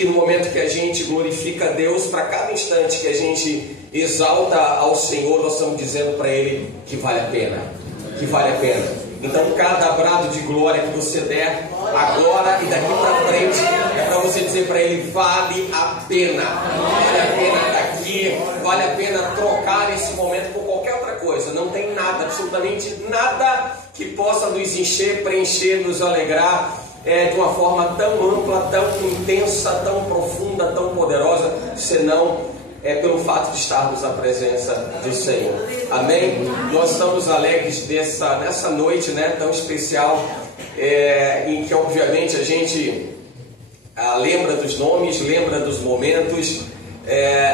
que no momento que a gente glorifica a Deus, para cada instante que a gente exalta ao Senhor, nós estamos dizendo para Ele que vale a pena, que vale a pena. Então cada brado de glória que você der agora e daqui para frente é para você dizer para Ele: vale a pena estar aqui, vale a pena trocar esse momento por qualquer outra coisa. Não tem nada, absolutamente nada que possa nos encher, preencher, nos alegrar de uma forma tão ampla, tão intensa, tão profunda, tão poderosa, senão pelo fato de estarmos na presença do Senhor. Amém? Nós estamos alegres nessa noite, né, tão especial, em que obviamente a gente lembra dos nomes, lembra dos momentos,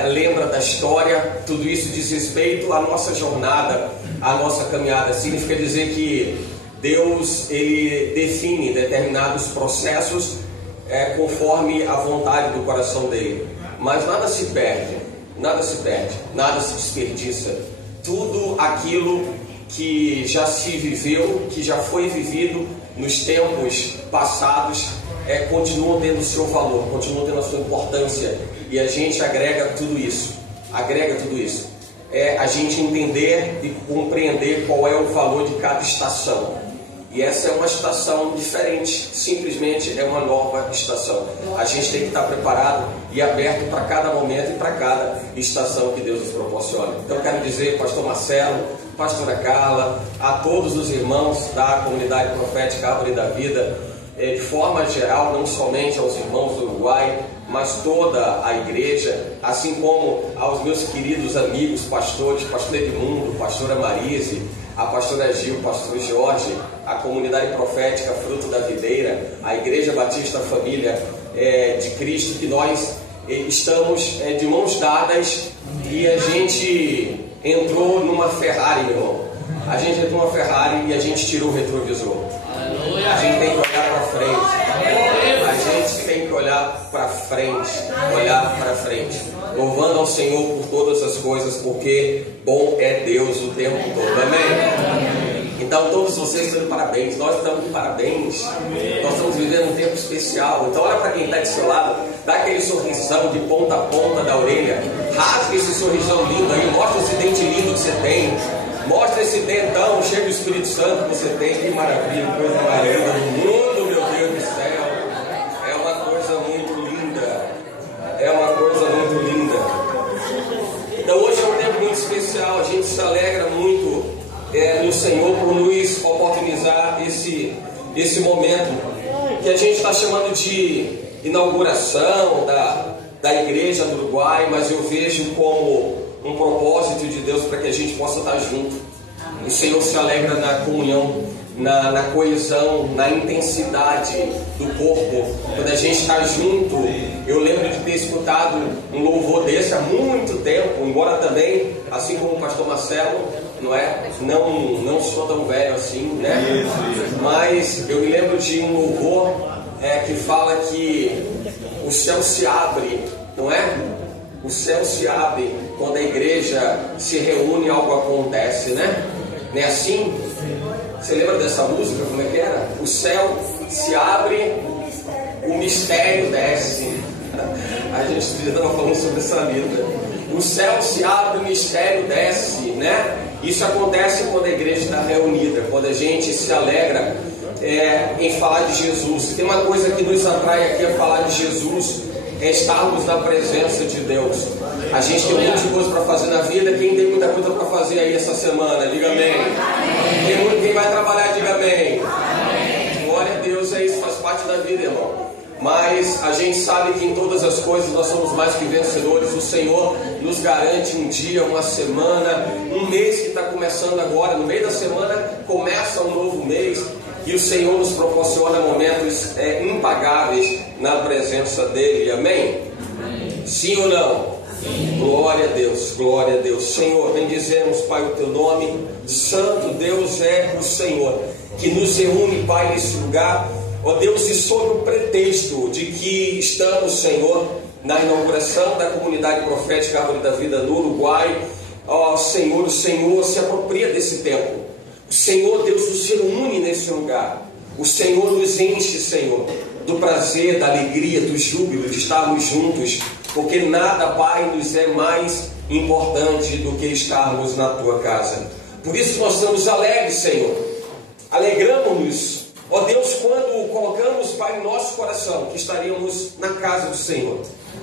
lembra da história. Tudo isso diz respeito à nossa jornada, à nossa caminhada. Significa dizer que Deus, Ele define determinados processos conforme a vontade do coração dEle. Mas nada se perde, nada se desperdiça. Tudo aquilo que já se viveu, que já foi vivido nos tempos passados, continua tendo o seu valor, continua tendo a sua importância. E a gente agrega tudo isso. A gente entender e compreender qual é o valor de cada estação. E essa é uma estação diferente, simplesmente é uma nova estação. A gente tem que estar preparado e aberto para cada momento e para cada estação que Deus nos proporciona. Então eu quero dizer, pastor Marcelo, pastora Carla, a todos os irmãos da comunidade profética Árvore da Vida, de forma geral, não somente aos irmãos do Uruguai, mas toda a igreja, assim como aos meus queridos amigos pastores, pastor Edmundo, pastora Marise, a pastora Gil, pastor Jorge, a comunidade profética Fruto da Videira, a Igreja Batista Família de Cristo, que nós estamos de mãos dadas e a gente entrou numa Ferrari, meu irmão. A gente entrou numa Ferrari e a gente tirou o retrovisor. A gente tem que olhar para frente. A gente tem que olhar para frente. Louvando ao Senhor por todas as coisas, porque bom é Deus o tempo todo. Amém? Então todos vocês estão de parabéns. Nós estamos de parabéns. Nós estamos vivendo um tempo especial. Então olha para quem está do seu lado, dá aquele sorrisão de ponta a ponta da orelha. Rasga esse sorrisão lindo aí. Mostra esse dente lindo que você tem. Mostra esse dentão cheio do Espírito Santo que você tem. Que maravilha, coisa mais linda do mundo, meu Deus do céu. É uma coisa muito linda. Então hoje é um tempo muito especial. A gente se alegra muito no Senhor por nos oportunizar esse momento que a gente está chamando de inauguração da igreja do Uruguai, mas eu vejo como um propósito de Deus para que a gente possa estar junto. O Senhor se alegra na comunhão, na coesão, na intensidade do corpo. Quando a gente está junto, eu lembro de ter escutado um louvor desse há muito tempo, embora também, assim como o pastor Marcelo, não sou tão velho assim, né? Mas eu me lembro de um louvor que fala que o céu se abre, não é? O céu se abre quando a igreja se reúne, algo acontece, né? Não é assim? Você lembra dessa música? Como é que era? O céu se abre, o mistério desce. A gente estava falando sobre essa vida. O céu se abre, o mistério desce, né? Isso acontece quando a igreja está reunida, quando a gente se alegra em falar de Jesus. Tem uma coisa que nos atrai aqui a falar de Jesus, é estarmos na presença de Deus. A gente tem muita coisa para fazer na vida. Quem tem muita coisa para fazer aí essa semana, diga amém. Quem vai trabalhar, diga amém. Glória a Deus, isso faz parte da vida, irmão. Mas a gente sabe que em todas as coisas nós somos mais que vencedores. O Senhor nos garante um dia, uma semana, um mês que está começando agora. No meio da semana começa um novo mês. E o Senhor nos proporciona momentos impagáveis na presença dEle. Amém? Sim ou não? Sim. Glória a Deus, glória a Deus. Senhor, bendizemos, Pai, o Teu nome. Santo Deus é o Senhor que nos reúne, Pai, nesse lugar. Ó Deus, e sob o pretexto de que estamos, Senhor, na inauguração da comunidade profética Árvore da Vida no Uruguai. Ó Senhor, o Senhor se apropria desse tempo. O Senhor, Deus, nos reúne nesse lugar. O Senhor nos enche, Senhor. do prazer, da alegria, do júbilo de estarmos juntos, porque nada, Pai, nos é mais importante do que estarmos na Tua casa. Por isso nós estamos alegres, Senhor. Alegramos-nos, ó Deus, quando colocamos, Pai, em nosso coração que estaríamos na casa do Senhor.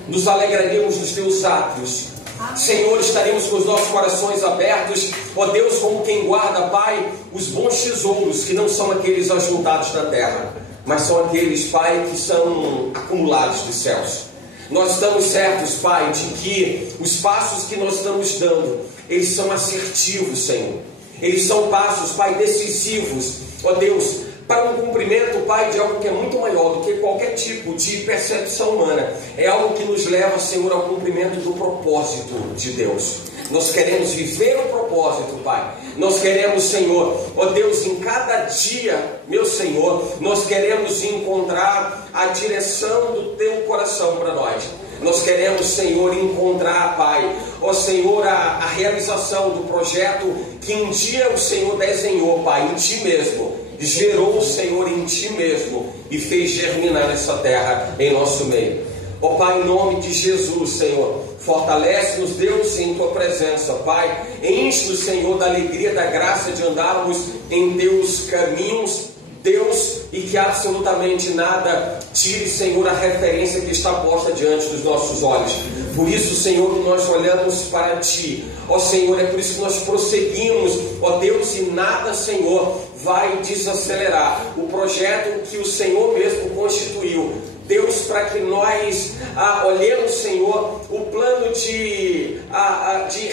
Nos alegraríamos nos Teus átrios. Senhor, estaremos com os nossos corações abertos, ó Deus, como quem guarda, Pai, os bons tesouros, que não são aqueles ajuntados na terra, mas são aqueles, Pai, que são acumulados dos céus. Nós estamos certos, Pai, de que os passos que nós estamos dando, eles são assertivos, Senhor. Eles são passos, Pai, decisivos, ó Deus, para um cumprimento, Pai, de algo que é muito maior do que qualquer tipo de percepção humana. É algo que nos leva, Senhor, ao cumprimento do propósito de Deus. Nós queremos viver o propósito, Pai. Nós queremos, Senhor, ó Deus, em cada dia, meu Senhor, nós queremos encontrar a direção do Teu coração para nós. Nós queremos, Senhor, encontrar, Pai, ó Senhor, a realização do projeto que um dia o Senhor desenhou, Pai, em Ti mesmo. Gerou o Senhor em Ti mesmo e fez germinar essa terra em nosso meio. Ó Pai, em nome de Jesus, Senhor, fortalece-nos, Deus, em Tua presença, Pai. Enche-nos, Senhor, da alegria, da graça de andarmos em Teus caminhos, Deus, e que absolutamente nada tire, Senhor, a referência que está posta diante dos nossos olhos. Por isso, Senhor, que nós olhamos para Ti. Ó Senhor, é por isso que nós prosseguimos, ó Deus, e nada, Senhor, vai desacelerar o projeto que o Senhor mesmo constituiu. Deus, para que nós olhemos, Senhor, o plano de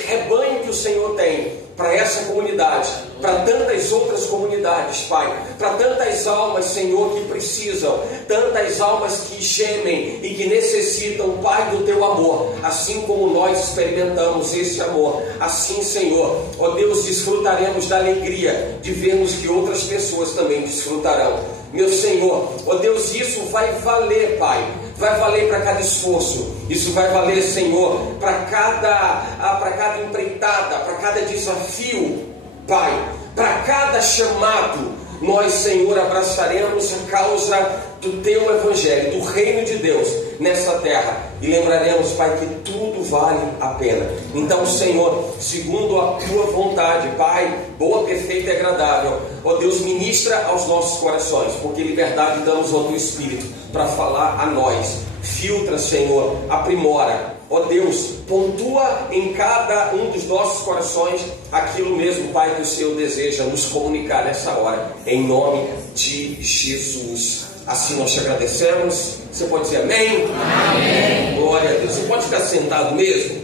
rebanho que o Senhor tem para essa comunidade, para tantas outras comunidades, Pai, para tantas almas, Senhor, que precisam, tantas almas que gemem e que necessitam, Pai, do Teu amor, assim como nós experimentamos esse amor. Assim, Senhor, ó Deus, desfrutaremos da alegria de vermos que outras pessoas também desfrutarão. Meu Senhor, ó Deus, isso vai valer, Pai, vai valer para cada esforço, isso vai valer, Senhor, para cada empreitada, para cada desafio, Pai, para cada chamado. Nós, Senhor, abraçaremos a causa do Teu Evangelho, do Reino de Deus nessa terra, e lembraremos, Pai, que tudo vale a pena. Então, Senhor, segundo a Tua vontade, Pai, boa, perfeita e agradável, ó Deus, ministra aos nossos corações, porque liberdade damos ao Teu Espírito para falar a nós. Filtra, Senhor, aprimora, ó Deus, pontua em cada um dos nossos corações aquilo mesmo, Pai, que o Senhor deseja nos comunicar nessa hora, em nome de Jesus. Assim nós te agradecemos. Você pode dizer amém? Amém. Glória a Deus. Você pode ficar sentado mesmo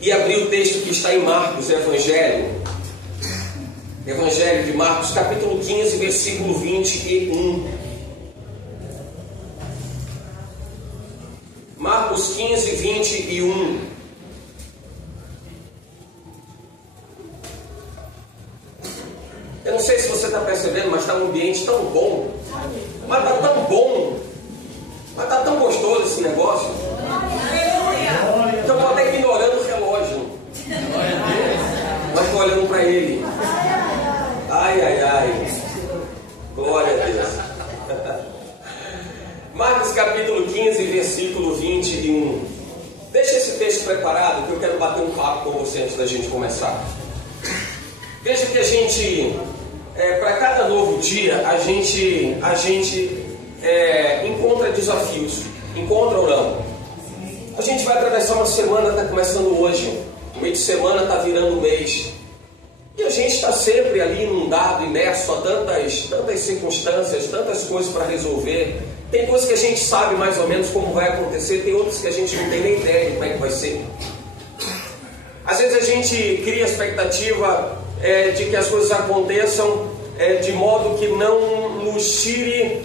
e abrir o texto que está em Marcos, Evangelho de Marcos, capítulo 15, versículo 21. Marcos 15, 21. Eu não sei se você está percebendo, mas está um ambiente tão bom. Mas está tão bom. Mas está tão gostoso esse negócio. Então estou até ignorando o relógio. Mas estou olhando para ele. Ai, ai, ai. Glória a Deus. Marcos capítulo 15, versículo 21. Deixa esse texto preparado, que eu quero bater um papo com você antes da gente começar. Veja que a gente, para cada novo dia, a gente encontra desafios. Encontra ou não? A gente vai atravessar uma semana, está começando hoje. O meio de semana está virando mês. E a gente está sempre ali inundado, imerso a tantas circunstâncias, tantas coisas para resolver. Tem coisas que a gente sabe mais ou menos como vai acontecer, tem outras que a gente não tem nem ideia de como é que vai ser. Às vezes a gente cria a expectativa de que as coisas aconteçam de modo que não nos tire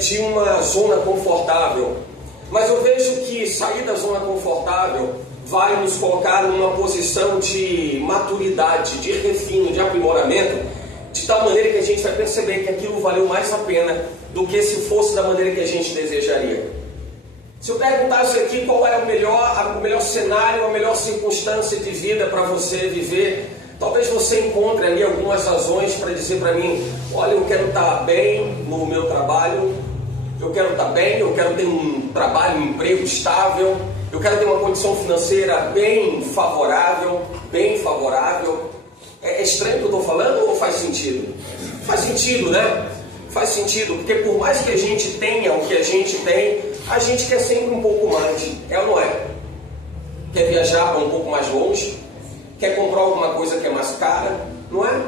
de uma zona confortável. Mas eu vejo que sair da zona confortável vai nos colocar numa posição de maturidade, de refino, de aprimoramento, de tal maneira que a gente vai perceber que aquilo valeu mais a pena do que se fosse da maneira que a gente desejaria. Se eu perguntasse aqui qual é o melhor cenário, a melhor circunstância de vida para você viver, talvez você encontre ali algumas razões para dizer para mim: olha, eu quero estar bem no meu trabalho, eu quero estar bem, eu quero ter um trabalho, um emprego estável, eu quero ter uma condição financeira bem favorável. É estranho o que eu estou falando ou faz sentido? Faz sentido, né? Faz sentido, porque por mais que a gente tenha o que a gente tem, a gente quer sempre um pouco mais, é ou não é? Quer viajar para um pouco mais longe, quer comprar alguma coisa que é mais cara, não é?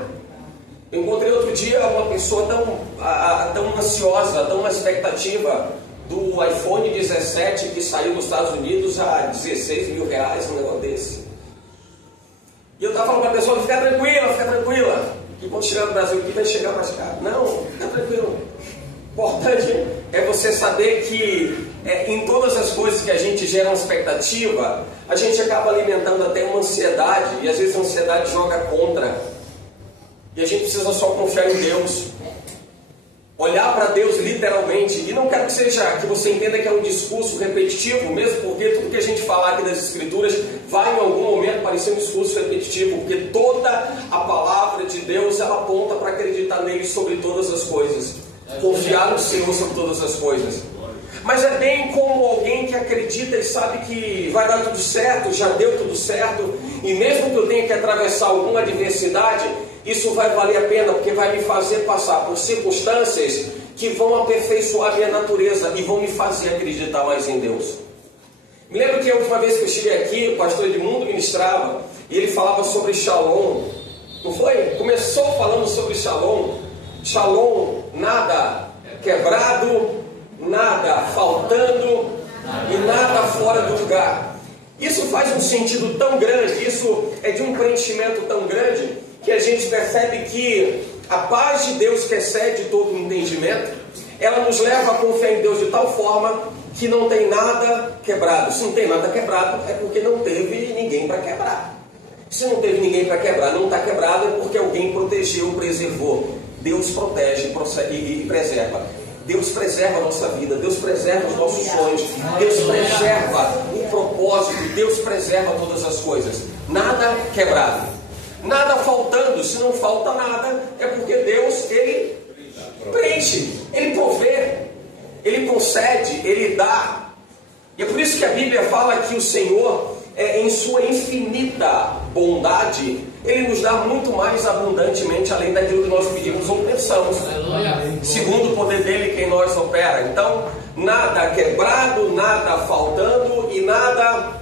Eu encontrei outro dia uma pessoa tão ansiosa, tão na expectativa do iPhone 17 que saiu nos Estados Unidos a 16 mil reais, um negócio desse. E eu estava falando para a pessoa, fica tranquila, que quando chegar no Brasil aqui vai chegar mais caro. Não, fica tranquilo. Importante é você saber que em todas as coisas que a gente gera uma expectativa, a gente acaba alimentando até uma ansiedade, e às vezes a ansiedade joga contra. E a gente precisa só confiar em Deus. Olhar para Deus literalmente. E não quero que você entenda que é um discurso repetitivo, mesmo porque tudo que a gente falar aqui das Escrituras vai em algum momento parecer um discurso repetitivo, porque toda a palavra de Deus ela aponta para acreditar nele sobre todas as coisas. Confiar no Senhor sobre todas as coisas. Mas é bem como alguém que acredita e sabe que vai dar tudo certo, já deu tudo certo, e mesmo que eu tenha que atravessar alguma adversidade, isso vai valer a pena, porque vai me fazer passar por circunstâncias que vão aperfeiçoar a minha natureza e vão me fazer acreditar mais em Deus. Me lembro que a última vez que eu estive aqui, o pastor Edmundo ministrava, e ele falava sobre Shalom, não foi? Começou falando sobre Shalom. Shalom, nada quebrado, nada faltando e nada fora do lugar. Isso faz um sentido tão grande, isso é de um preenchimento tão grande, que a gente percebe que a paz de Deus que excede todo o entendimento, ela nos leva a confiar em Deus de tal forma que não tem nada quebrado. Se não tem nada quebrado, é porque não teve ninguém para quebrar. Se não teve ninguém para quebrar, não está quebrado, é porque alguém protegeu, preservou. Deus protege e preserva. Deus preserva a nossa vida, Deus preserva os nossos sonhos, Deus preserva o propósito, Deus preserva todas as coisas. Nada quebrado, nada faltando. Se não falta nada, é porque Deus, Ele preenche, Ele provê, Ele concede, Ele dá. E é por isso que a Bíblia fala que o Senhor, em sua infinita bondade, Ele nos dá muito mais abundantemente além daquilo que nós pedimos ou pensamos, segundo o poder dEle que em nós opera. Então, nada quebrado, nada faltando e nada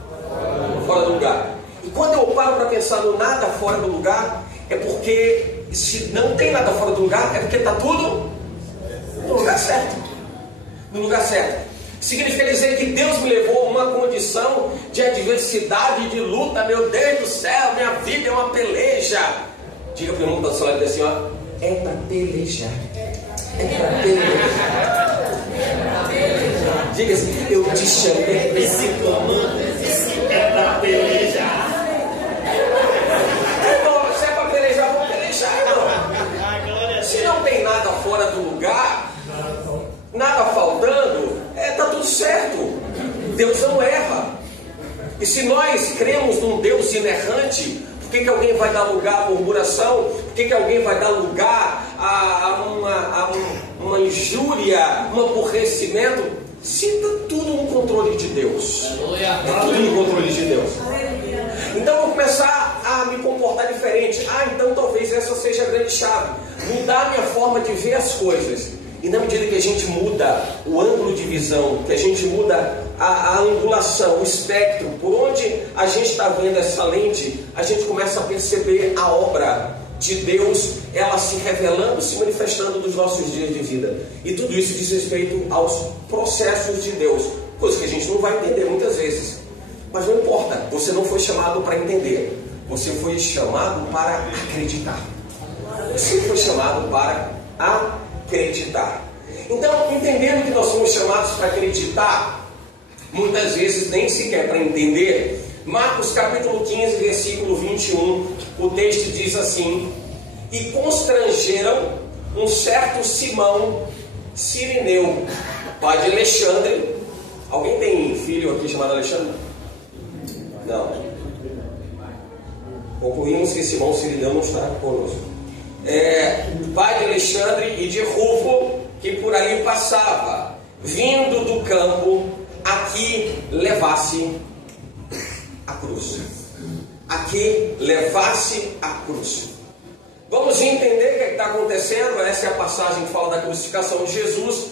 fora do lugar. E quando eu paro para pensar no nada fora do lugar, é porque se não tem nada fora do lugar, é porque está tudo no lugar certo. No lugar certo. Significa dizer que Deus me levou a uma condição de adversidade, de luta. Meu Deus do céu, minha vida é uma peleja. Diga para o irmão da sua lado assim, ó, é para pelejar. É para pelejar. Diga assim, eu te chamei esse comando, é para pelejar. Irmão, se é para pelejar, vamos pelejar, irmão. Se não tem nada fora do lugar, nada faltando, está tudo certo. Deus não erra. E se nós cremos num Deus inerrante, por que alguém vai dar lugar à murmuração? Por que alguém vai dar lugar a uma injúria, um aborrecimento? Se está tudo no controle de Deus. Está tudo no controle de Deus. Então eu vou começar a me comportar diferente. Então talvez essa seja a grande chave. Mudar a minha forma de ver as coisas. E na medida que a gente muda o ângulo de visão, que a gente muda a angulação, o espectro, por onde a gente está vendo essa lente, a gente começa a perceber a obra de Deus, ela se revelando, se manifestando nos nossos dias de vida. E tudo isso diz respeito aos processos de Deus, coisa que a gente não vai entender muitas vezes. Mas não importa, você não foi chamado para entender, você foi chamado para acreditar. Você foi chamado para acreditar. Então, entendendo que nós somos chamados para acreditar, muitas vezes nem sequer para entender, Marcos capítulo 15, versículo 21, o texto diz assim: e constrangeram um certo Simão Cirineu, pai de Alexandre. Alguém tem filho aqui chamado Alexandre? Não. Concluímos que Simão Cirineu não está conosco. Pai de Alexandre e de Rufo, que por ali passava. vindo do campo, aqui levasse a cruz. Aqui levasse a cruz. Vamos entender o que está acontecendo. Essa é a passagem que fala da crucificação de Jesus.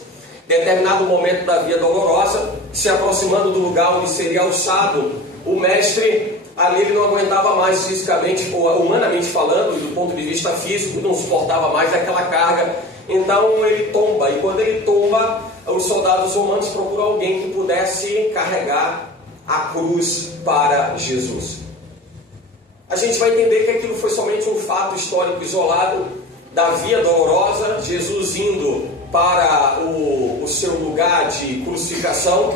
Determinado momento da Via Dolorosa, se aproximando do lugar onde seria alçado o mestre, ali ele não aguentava mais fisicamente, ou humanamente falando, do ponto de vista físico, não suportava mais aquela carga. Então ele tomba, e quando ele tomba, os soldados romanos procuram alguém que pudesse carregar a cruz para Jesus. A gente vai entender que aquilo foi somente um fato histórico isolado da Via Dolorosa, Jesus indo para o seu lugar de crucificação.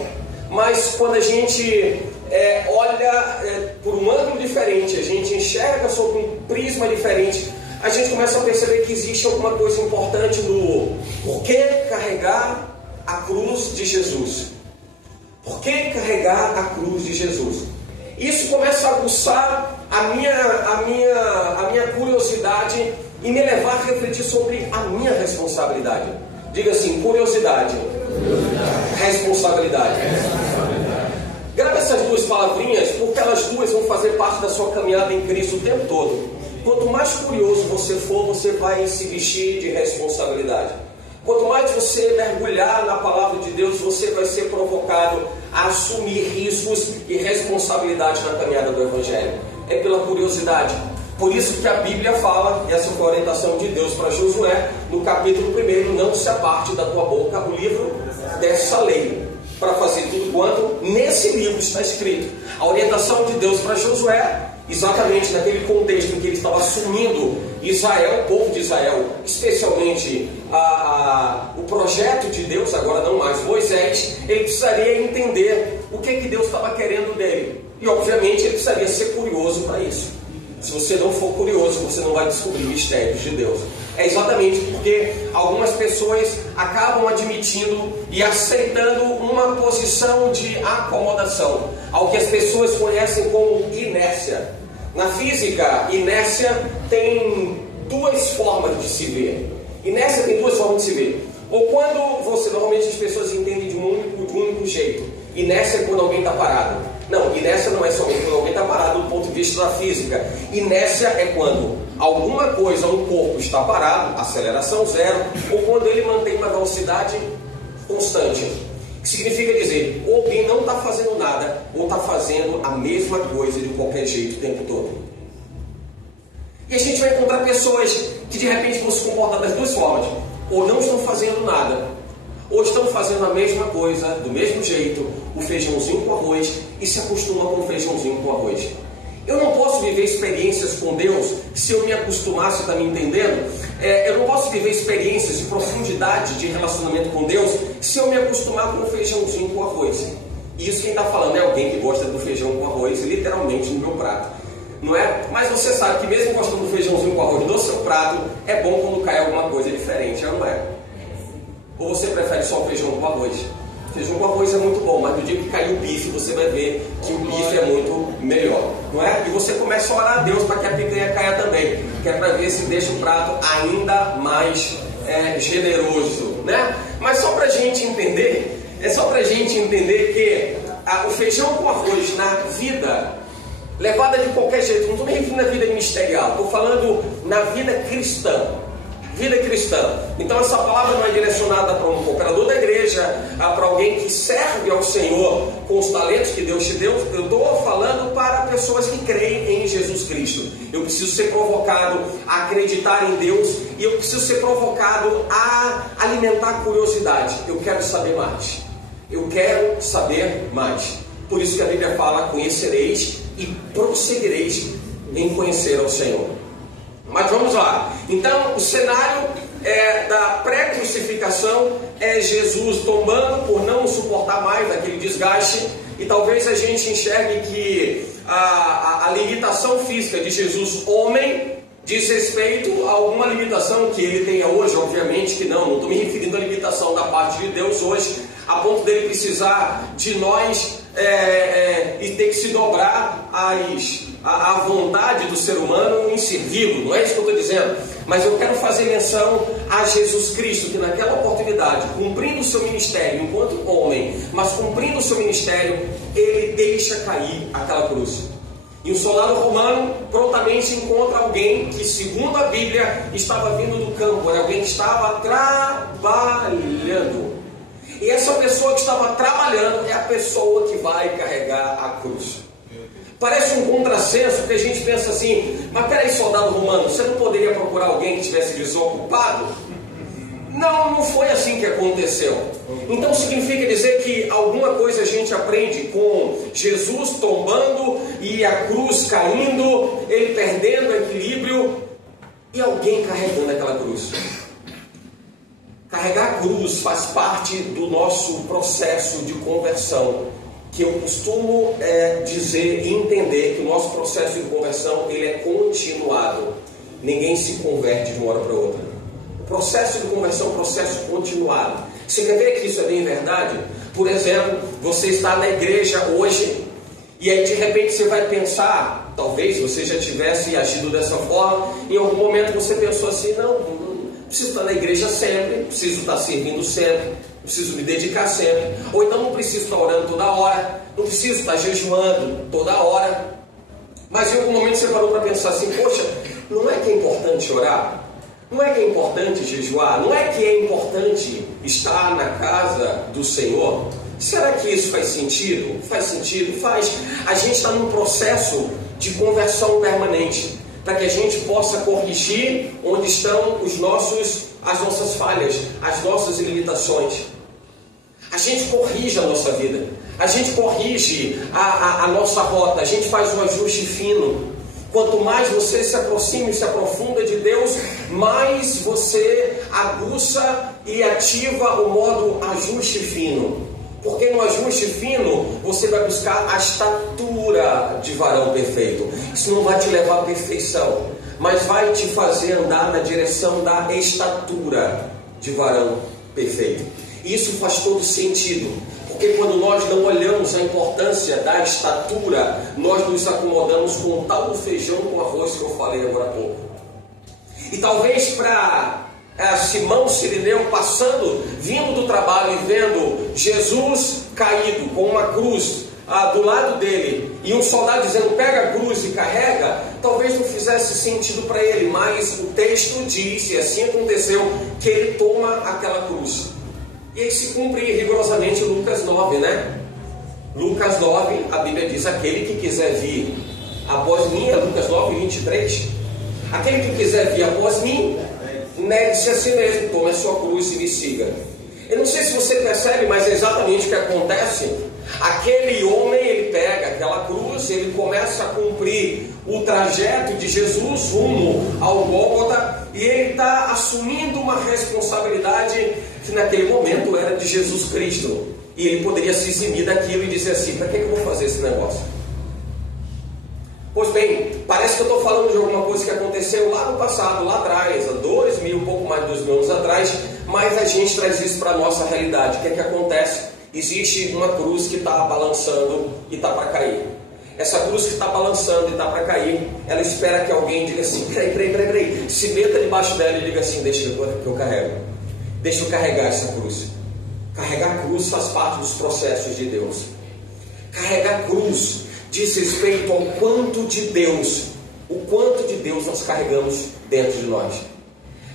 Mas quando a gente olha por um ângulo diferente, a gente enxerga sob um prisma diferente, a gente começa a perceber que existe alguma coisa importante no porquê carregar a cruz de Jesus. Por que carregar a cruz de Jesus? Isso começa a aguçar a minha curiosidade e me levar a refletir sobre a minha responsabilidade. Diga assim: curiosidade, responsabilidade. Grave essas duas palavrinhas, porque elas duas vão fazer parte da sua caminhada em Cristo o tempo todo. Quanto mais curioso você for, você vai se vestir de responsabilidade. Quanto mais você mergulhar na palavra de Deus, você vai ser provocado a assumir riscos e responsabilidade na caminhada do Evangelho. É pela curiosidade. Por isso que a Bíblia fala, e essa foi a orientação de Deus para Josué, no capítulo 1, não se aparte da tua boca o livro dessa lei, para fazer tudo quanto nesse livro está escrito. A orientação de Deus para Josué, exatamente naquele contexto em que ele estava assumindo Israel, o povo de Israel, especialmente o projeto de Deus, agora não mais Moisés, ele precisaria entender o que Deus estava querendo dele. E obviamente ele precisaria ser curioso para isso. Se você não for curioso, você não vai descobrir mistérios de Deus. É exatamente porque algumas pessoas acabam admitindo e aceitando uma posição de acomodação, ao que as pessoas conhecem como inércia. Na física, inércia tem duas formas de se ver. Inércia tem duas formas de se ver. Ou quando normalmente as pessoas entendem de um único jeito. Inércia é quando alguém está parado. Não, inércia não é somente quando alguém está parado do ponto de vista da física. Inércia é quando alguma coisa, um corpo está parado, aceleração zero, ou quando ele mantém uma velocidade constante. Que significa dizer, ou alguém não está fazendo nada, ou está fazendo a mesma coisa de qualquer jeito o tempo todo. E a gente vai encontrar pessoas que de repente vão se comportar das duas formas. Ou não estão fazendo nada, ou estão fazendo a mesma coisa, do mesmo jeito, o feijãozinho com arroz, e se acostuma com o feijãozinho com arroz. Eu não posso viver experiências com Deus se eu me acostumar, você está me entendendo? Eu não posso viver experiências de profundidade de relacionamento com Deus se eu me acostumar com o feijãozinho com arroz. E isso quem está falando é alguém que gosta do feijão com arroz, literalmente no meu prato. Não é? Mas você sabe que mesmo gostando do feijãozinho com arroz no seu prato, é bom quando cai alguma coisa diferente, não é? Ou você prefere só o feijão com arroz? Feijão com arroz é muito bom, mas no dia que cair o bife, você vai ver que o bife é muito melhor, não é? E você começa a orar a Deus para que a picanha caia também, que é para ver se deixa o prato ainda mais generoso, né? Mas só para a gente entender, que o feijão com arroz na vida, levada de qualquer jeito, não estou me referindo na vida ministerial, estou falando na vida cristã. Vida cristã. Então essa palavra não é direcionada para um cooperador da igreja, para alguém que serve ao Senhor com os talentos que Deus te deu. Eu estou falando para pessoas que creem em Jesus Cristo. Eu preciso ser provocado a acreditar em Deus, e eu preciso ser provocado a alimentar a curiosidade. Eu quero saber mais. Eu quero saber mais. Por isso que a Bíblia fala: conhecereis e prosseguireis em conhecer ao Senhor. Mas vamos lá. Então, o cenário da pré-crucificação é Jesus tombando por não suportar mais aquele desgaste. E talvez a gente enxergue que a limitação física de Jesus, homem, diz respeito a alguma limitação que ele tenha hoje. Obviamente que não estou me referindo à limitação da parte de Deus hoje, a ponto dele precisar de nós e ter que se dobrar à vontade do ser humano em servi-lo. Não é isso que eu estou dizendo. Mas eu quero fazer menção a Jesus Cristo, que naquela oportunidade, cumprindo o seu ministério enquanto homem, mas cumprindo o seu ministério, ele deixa cair aquela cruz. E o soldado romano prontamente encontra alguém que, segundo a Bíblia, estava vindo do campo, era alguém que estava trabalhando. E essa pessoa que estava trabalhando é a pessoa que vai carregar a cruz. Parece um contrassenso, porque a gente pensa assim, mas peraí, soldado romano, você não poderia procurar alguém que estivesse desocupado? Não foi assim que aconteceu. Então significa dizer que alguma coisa a gente aprende com Jesus tombando e a cruz caindo, ele perdendo o equilíbrio e alguém carregando aquela cruz. Carregar a cruz faz parte do nosso processo de conversão, que eu costumo dizer e entender que o nosso processo de conversão ele é continuado. Ninguém se converte de uma hora para outra. O processo de conversão é um processo continuado. Você quer ver que isso é bem verdade? Por exemplo, você está na igreja hoje e aí de repente você vai pensar, talvez você já tivesse agido dessa forma, em algum momento você pensou assim, não preciso estar na igreja sempre, preciso estar servindo sempre, preciso me dedicar sempre, ou então não preciso estar orando toda hora, não preciso estar jejuando toda hora. Mas em algum momento você parou para pensar assim, poxa, não é que é importante orar? Não é que é importante jejuar? Não é que é importante estar na casa do Senhor? Será que isso faz sentido? Faz sentido? Faz. A gente está num processo de conversão permanente, para que a gente possa corrigir onde estão as nossas falhas, as nossas limitações. A gente corrige a nossa vida, a gente corrige a nossa rota, a gente faz um ajuste fino. Quanto mais você se aproxima e se aprofunda de Deus, mais você aguça e ativa o modo ajuste fino. Porque no ajuste fino, você vai buscar a estatura de varão perfeito. Isso não vai te levar à perfeição, mas vai te fazer andar na direção da estatura de varão perfeito. Isso faz todo sentido. Porque quando nós não olhamos a importância da estatura, nós nos acomodamos com o tal do feijão com arroz que eu falei agora há pouco. E talvez para Simão Cirineu vindo do trabalho e vendo Jesus caído com uma cruz do lado dele, e um soldado dizendo, pega a cruz e carrega, talvez não fizesse sentido para ele, mas o texto diz, e assim aconteceu, que ele toma aquela cruz. E aí se cumpre rigorosamente Lucas 9, né? Lucas 9, a Bíblia diz, aquele que quiser vir após mim, é Lucas 9, 23, aquele que quiser vir após mim, negue-se a si mesmo, tome a sua cruz e me siga. Eu não sei se você percebe, mas é exatamente o que acontece. Aquele homem, ele pega aquela cruz, ele começa a cumprir o trajeto de Jesus rumo ao Gólgota, e ele está assumindo uma responsabilidade que naquele momento era de Jesus Cristo, e ele poderia se eximir daquilo e dizer assim, para que eu vou fazer esse negócio? Pois bem, parece que eu estou falando de alguma coisa que aconteceu lá no passado, lá atrás, há 2000, um pouco mais de 2000 anos atrás, mas a gente traz isso para a nossa realidade. O que é que acontece? Existe uma cruz que está balançando e está para cair. Essa cruz que está balançando e está para cair, ela espera que alguém diga assim, peraí, se meta debaixo dela e diga assim, deixa que eu carrego. Deixa eu carregar essa cruz. Carregar a cruz faz parte dos processos de Deus. Carregar a cruz diz respeito ao quanto de Deus nós carregamos dentro de nós.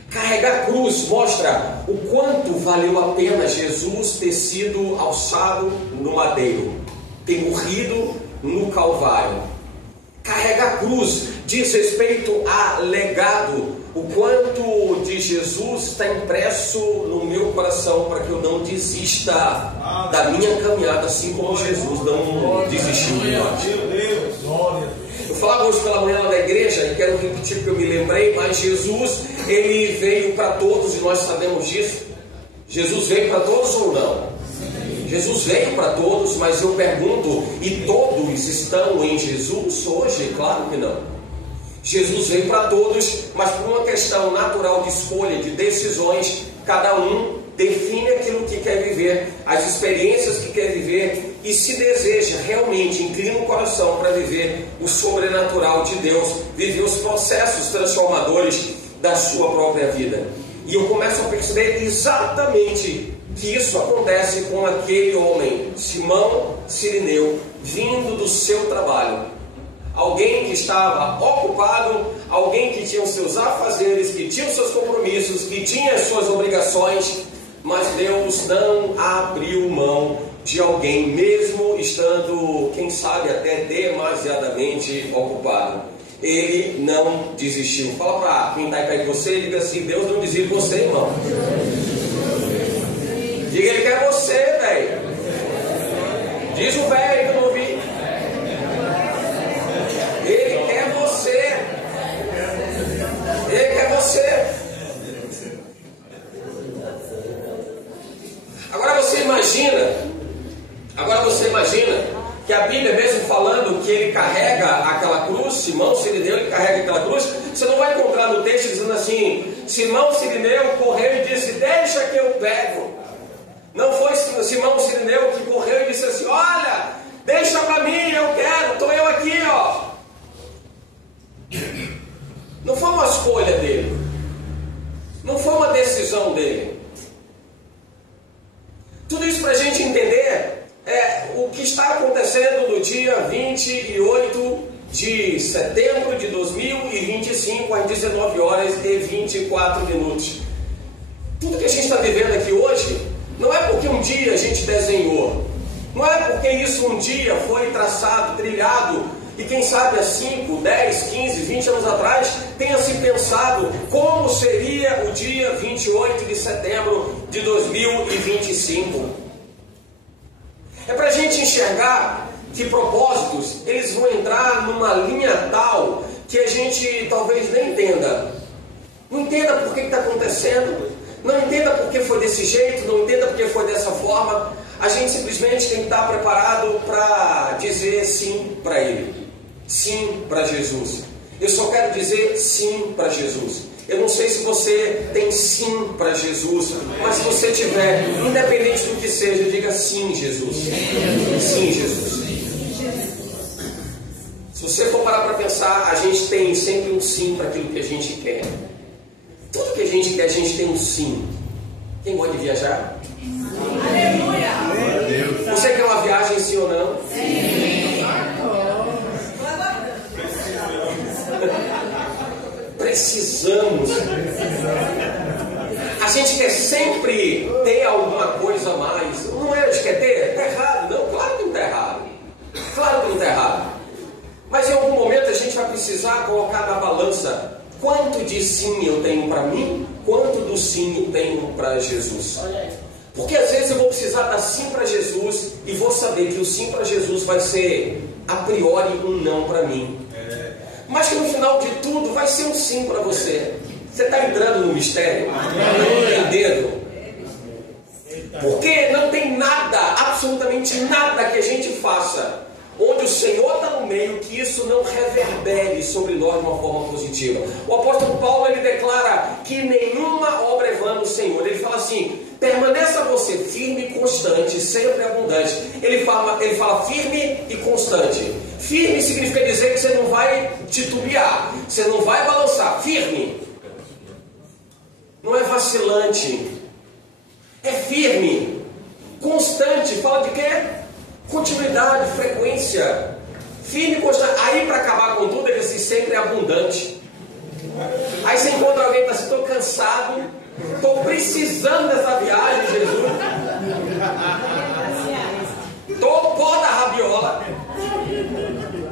Carregar a cruz mostra o quanto valeu a pena Jesus ter sido alçado no madeiro, ter morrido no Calvário. Carregar a cruz diz respeito a legado, o quanto de Jesus está impresso no meu coração para que eu não desista da minha caminhada, assim como Jesus não desistiu de nós. Eu falava hoje pela manhã lá da igreja, e quero repetir porque eu me lembrei, mas Jesus, ele veio para todos e nós sabemos disso. Jesus veio para todos ou não? Jesus veio para todos, mas eu pergunto, e todos estão em Jesus hoje? Claro que não. Jesus veio para todos, mas por uma questão natural de escolha, de decisões, cada um define aquilo que quer viver, as experiências que quer viver, e se deseja realmente, inclina o coração para viver o sobrenatural de Deus, viver os processos transformadores da sua própria vida. E eu começo a perceber exatamente que isso acontece com aquele homem, Simão Cirineu, vindo do seu trabalho. Alguém que estava ocupado, alguém que tinha os seus afazeres, que tinha os seus compromissos, que tinha as suas obrigações, mas Deus não abriu mão de alguém, mesmo estando, quem sabe, até demasiadamente ocupado. Ele não desistiu. Fala para quem está aí perto de você e diga assim: Deus não desiste de você, irmão. Diga, Ele quer você, velho. Diz o velho que eu não ouvi. Ele quer você. Ele quer você. Agora você imagina que a Bíblia mesmo falando que ele carrega aquela cruz, Simão Cirineu, ele carrega aquela cruz, você não vai encontrar no texto dizendo assim: Simão Cirineu correu e disse, deixa que eu pego. Não foi Simão Cirineu que correu e disse assim, olha, deixa para mim, eu quero, estou eu aqui, ó. Não foi uma escolha dele, não foi uma decisão dele. Tudo isso para a gente entender o que está acontecendo no dia 28 de setembro de 2025, às 19 horas e 24 minutos. Tudo que a gente está vivendo aqui hoje, não é porque um dia a gente desenhou, não é porque isso um dia foi traçado, trilhado, e quem sabe há 5, 10, 15, 20 anos atrás tenha se pensado como seria o dia 28 de setembro de 2025. É para a gente enxergar que propósitos, eles vão entrar numa linha tal que a gente talvez nem entenda. Não entenda por que está acontecendo, não entenda por que foi desse jeito, não entenda por que foi dessa forma. A gente simplesmente tem que estar preparado para dizer sim para Ele, sim para Jesus. Eu só quero dizer sim para Jesus. Eu não sei se você tem sim para Jesus, mas se você tiver, independente do que seja, diga sim, Jesus. Sim, Jesus. Se você for parar para pensar, a gente tem sempre um sim para aquilo que a gente quer. Tudo que a gente quer, a gente tem um sim. Quem gosta de viajar? Aleluia! Você quer uma viagem, sim ou não? Sim! Precisamos. A gente quer sempre ter alguma coisa a mais. Não é, a gente quer ter? Está errado. Não, claro que não está errado. Claro que não está errado. Mas em algum momento a gente vai precisar colocar na balança quanto de sim eu tenho para mim, quanto do sim eu tenho para Jesus. Porque às vezes eu vou precisar dar sim para Jesus e vou saber que o sim para Jesus vai ser a priori um não para mim. Mas que no final de tudo vai ser um sim para você. Você está entrando no mistério? Entendendo? Porque não tem nada, absolutamente nada que a gente faça onde o Senhor está no meio, que isso não reverbere sobre nós de uma forma positiva. O apóstolo Paulo, ele declara que nenhuma obra é vã no Senhor. Ele fala assim, permaneça você firme e constante, sempre abundante. Ele fala firme e constante. Firme significa dizer que você não vai titubear, você não vai balançar. Firme não é vacilante, é firme. Constante, fala de quê? Continuidade, frequência. Firme e constante. Aí para acabar com tudo, ele diz sempre é abundante. Aí você encontra alguém que está assim, estou cansado, estou precisando dessa viagem, Jesus. Estou pó da rabiola,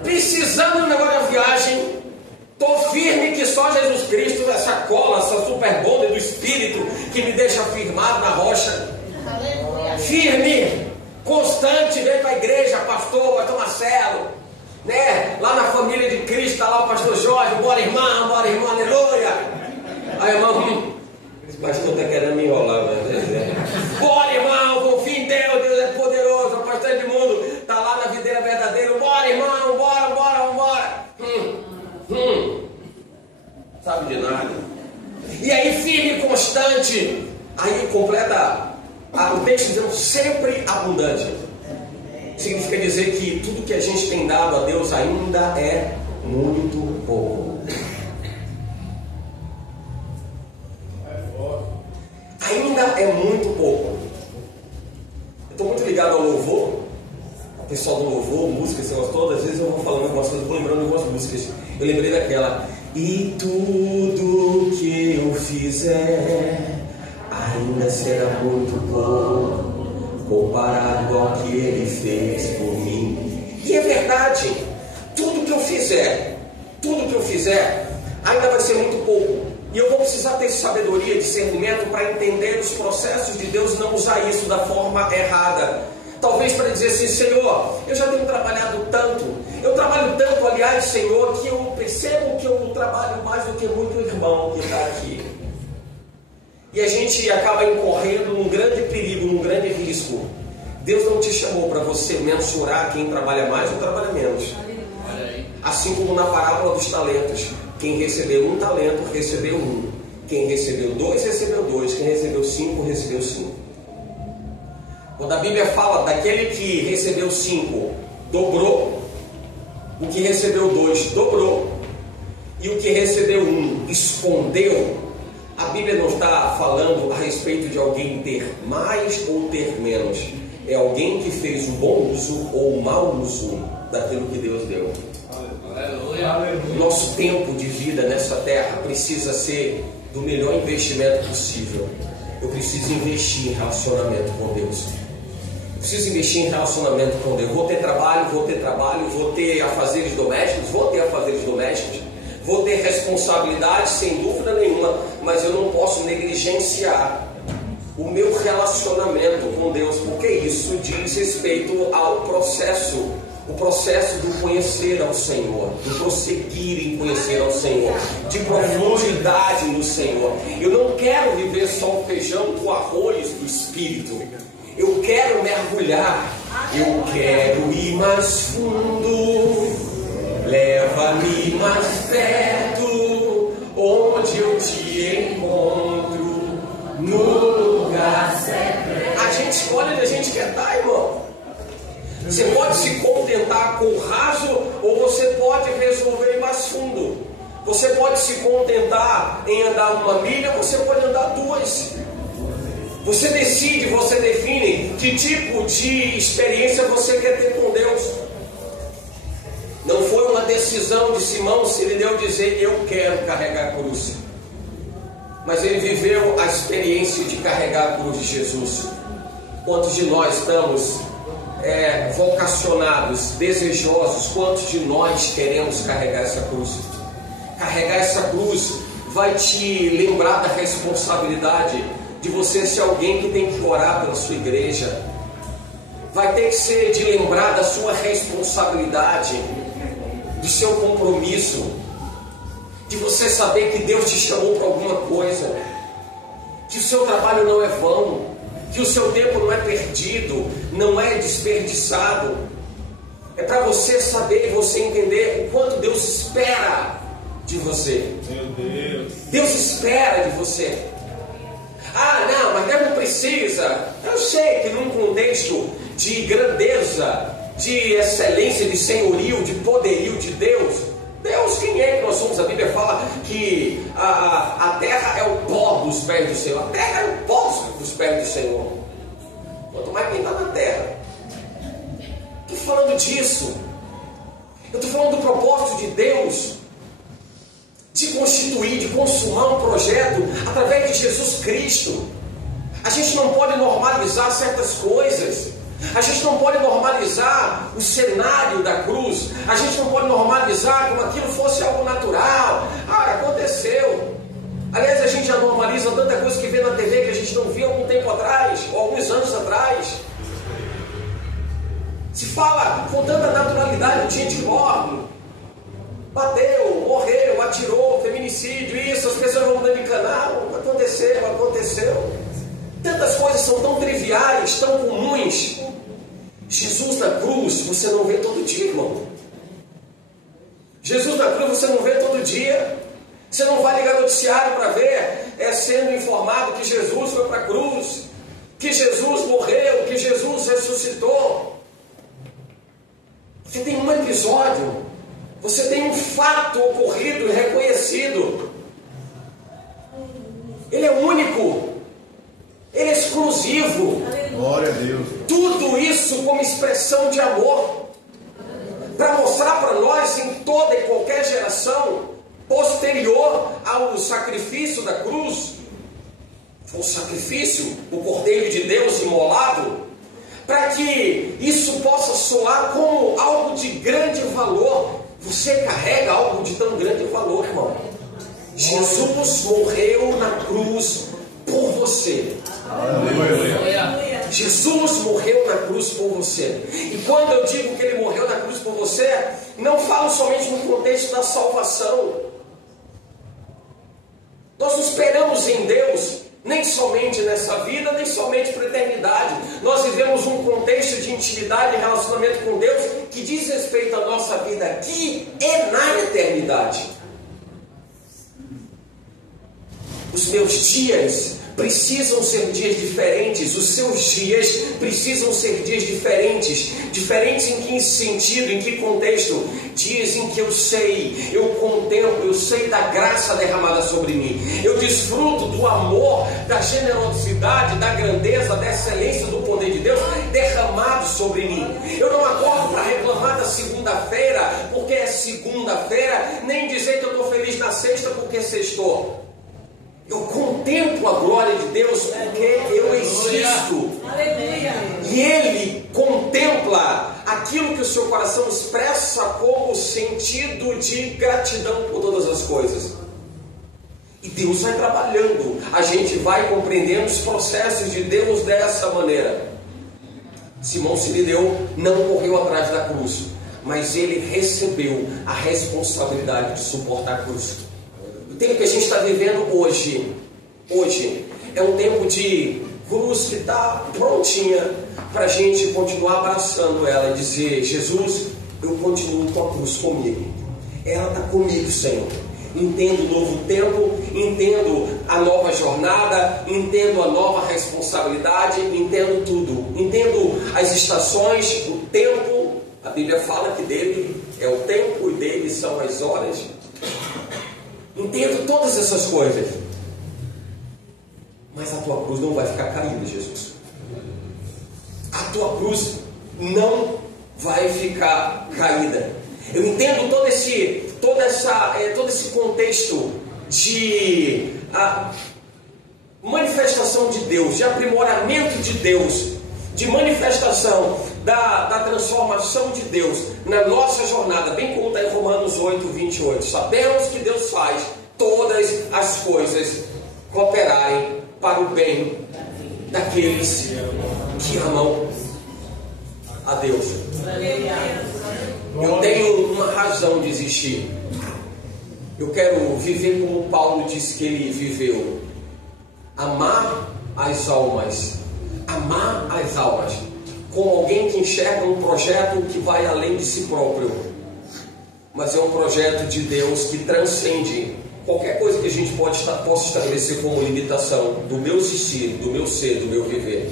precisando do negócio da viagem. Estou firme que só Jesus Cristo, essa cola, essa super bonda do Espírito que me deixa firmado na rocha. Firme, constante, vem para a igreja, pastor Marcelo, né? Lá na família de Cristo, está lá o pastor Jorge, bora irmão, aleluia. Aí irmão, esse pastor está querendo me enrolar, né? Bora irmão, confia em Deus, Deus é poderoso, o pastor Edmundo está lá na videira verdadeira, bora irmão, bora. Sabe de nada. E aí firme e constante, aí completa o texto dizendo sempre abundante. dizer que tudo que a gente tem dado a Deus ainda é muito pouco. Ainda é muito pouco. Eu estou muito ligado ao louvor. O pessoal do louvor, músicas, todas as vezes eu vou falando algumas coisas, vou lembrando algumas músicas. Eu lembrei daquela: e tudo que eu fizer ainda será muito pouco comparado ao que Ele fez por mim. E é verdade. Tudo que eu fizer ainda vai ser muito pouco. E eu vou precisar ter sabedoria, discernimento para entender os processos de Deus e não usar isso da forma errada. Talvez para dizer assim: Senhor, eu já tenho trabalhado tanto, eu trabalho tanto, aliás, Senhor, que eu percebo que eu trabalho mais do que muito irmão que está aqui. E a gente acaba incorrendo num grande perigo, num grande risco. Deus não te chamou para você mensurar quem trabalha mais ou trabalha menos. Assim como na parábola dos talentos. Quem recebeu 1 talento, recebeu 1. Quem recebeu 2, recebeu 2. Quem recebeu 5, recebeu 5. Quando a Bíblia fala daquele que recebeu 5, dobrou. O que recebeu 2, dobrou. E o que recebeu 1, escondeu. A Bíblia não está falando a respeito de alguém ter mais ou ter menos. É alguém que fez um bom uso ou um mau uso daquilo que Deus deu. Nosso tempo de vida nessa terra precisa ser do melhor investimento possível. Eu preciso investir em relacionamento com Deus. Preciso investir em relacionamento com Deus. Vou ter trabalho, vou ter afazeres domésticos, vou ter responsabilidade, sem dúvida nenhuma, mas eu não posso negligenciar o meu relacionamento com Deus, porque isso diz respeito ao processo. O processo do conhecer ao Senhor, do prosseguir em conhecer ao Senhor, de profundidade no Senhor. Eu não quero viver só o feijão com arroz do Espírito. Eu quero mergulhar. Eu quero ir mais fundo. Leva-me mais perto, onde eu te encontro, no lugar secreto. A gente escolhe onde a gente quer estar, irmão. Você pode se contentar com o raso, ou você pode resolver ir mais fundo. Você pode se contentar em andar 1 milha, você pode andar 2. Você decide, você define que tipo de experiência você quer ter com Deus. Não foi uma decisão de Simão Sirineu dizer: eu quero carregar a cruz. Mas ele viveu a experiência de carregar a cruz de Jesus. Quantos de nós estamos vocacionados, desejosos? Quantos de nós queremos carregar essa cruz? Carregar essa cruz vai te lembrar da responsabilidade de você ser alguém que tem que orar pela sua igreja. Vai ter que ser de lembrar da sua responsabilidade, do seu compromisso, de você saber que Deus te chamou para alguma coisa, que o seu trabalho não é vão, que o seu tempo não é perdido, não é desperdiçado. É para você saber e você entender o quanto Deus espera de você. Meu Deus. Deus espera de você. Ah, não, mas Deus não precisa. Eu sei que num contexto de grandeza, de excelência, de senhorio, de poderio de Deus, quem é que nós somos? A Bíblia fala que a terra é o pó dos pés do Senhor. A terra é o pó dos pés do Senhor. Quanto mais quem está na terra. Estou falando disso. Eu estou falando do propósito de Deus de constituir, de consumar um projeto através de Jesus Cristo. A gente não pode normalizar certas coisas. A gente não pode normalizar o cenário da cruz. A gente não pode normalizar como aquilo fosse algo natural. Ah, aconteceu. Aliás, a gente já normaliza tanta coisa que vê na TV que a gente não via algum tempo atrás, ou alguns anos atrás. Se fala com tanta naturalidade, gente morre, bateu, morreu, atirou, feminicídio, isso, as pessoas vão mudando de canal. Aconteceu. Tantas coisas são tão triviais, tão comuns. Jesus na cruz você não vê todo dia, irmão. Jesus na cruz você não vê todo dia. Você não vai ligar noticiário para ver sendo informado que Jesus foi para a cruz, que Jesus morreu, que Jesus ressuscitou. Você tem um episódio, você tem um fato ocorrido e reconhecido. Ele é único, ele é exclusivo. Glória a Deus. Tudo isso como expressão de amor, para mostrar para nós em toda e qualquer geração posterior ao sacrifício da cruz, o sacrifício, o Cordeiro de Deus imolado, para que isso possa soar como algo de grande valor. Você carrega algo de tão grande valor, irmão. Jesus morreu na cruz por você. Aleluia. Jesus morreu na cruz por você. E quando eu digo que Ele morreu na cruz por você, não falo somente no contexto da salvação. Nós não esperamos em Deus nem somente nessa vida, nem somente para a eternidade. Nós vivemos um contexto de intimidade e relacionamento com Deus que diz respeito à nossa vida aqui e na eternidade. Os meus dias precisam ser dias diferentes, os seus dias precisam ser dias diferentes. Diferentes em que sentido, em que contexto? Dias em que eu sei, eu contemplo, eu sei da graça derramada sobre mim. Eu desfruto do amor, da generosidade, da grandeza, da excelência do poder de Deus derramado sobre mim. Eu não acordo para reclamar da segunda-feira, porque é segunda-feira, nem dizer que eu estou feliz na sexta, porque sextou. Eu contemplo a glória de Deus porque eu existo. Aleluia. E Ele contempla aquilo que o seu coração expressa como sentido de gratidão por todas as coisas. E Deus vai trabalhando. A gente vai compreendendo os processos de Deus dessa maneira. Simão Sirineu não correu atrás da cruz, mas ele recebeu a responsabilidade de suportar a cruz. O tempo que a gente está vivendo hoje é um tempo de cruz que está prontinha para a gente continuar abraçando ela e dizer: Jesus, eu continuo com a cruz comigo, ela está comigo, Senhor. Entendo o novo tempo, entendo a nova jornada, entendo a nova responsabilidade, entendo tudo, entendo as estações, o tempo. A Bíblia fala que dele é o tempo e dele são as horas. Entendo todas essas coisas, mas a tua cruz não vai ficar caída, Jesus. A tua cruz não vai ficar caída. Eu entendo todo esse contexto de manifestação de Deus, de aprimoramento de Deus, de manifestação da transformação de Deus na nossa jornada, bem como está em Romanos 8, 28. Sabemos que Deus faz todas as coisas cooperarem para o bem daqueles que amam a Deus. Eu tenho uma razão de existir. Eu quero viver como Paulo disse que ele viveu. Amar as almas. Amar as almas. Como alguém que enxerga um projeto que vai além de si próprio. Mas é um projeto de Deus que transcende qualquer coisa que a gente possa estabelecer como limitação do meu existir, do meu ser, do meu viver.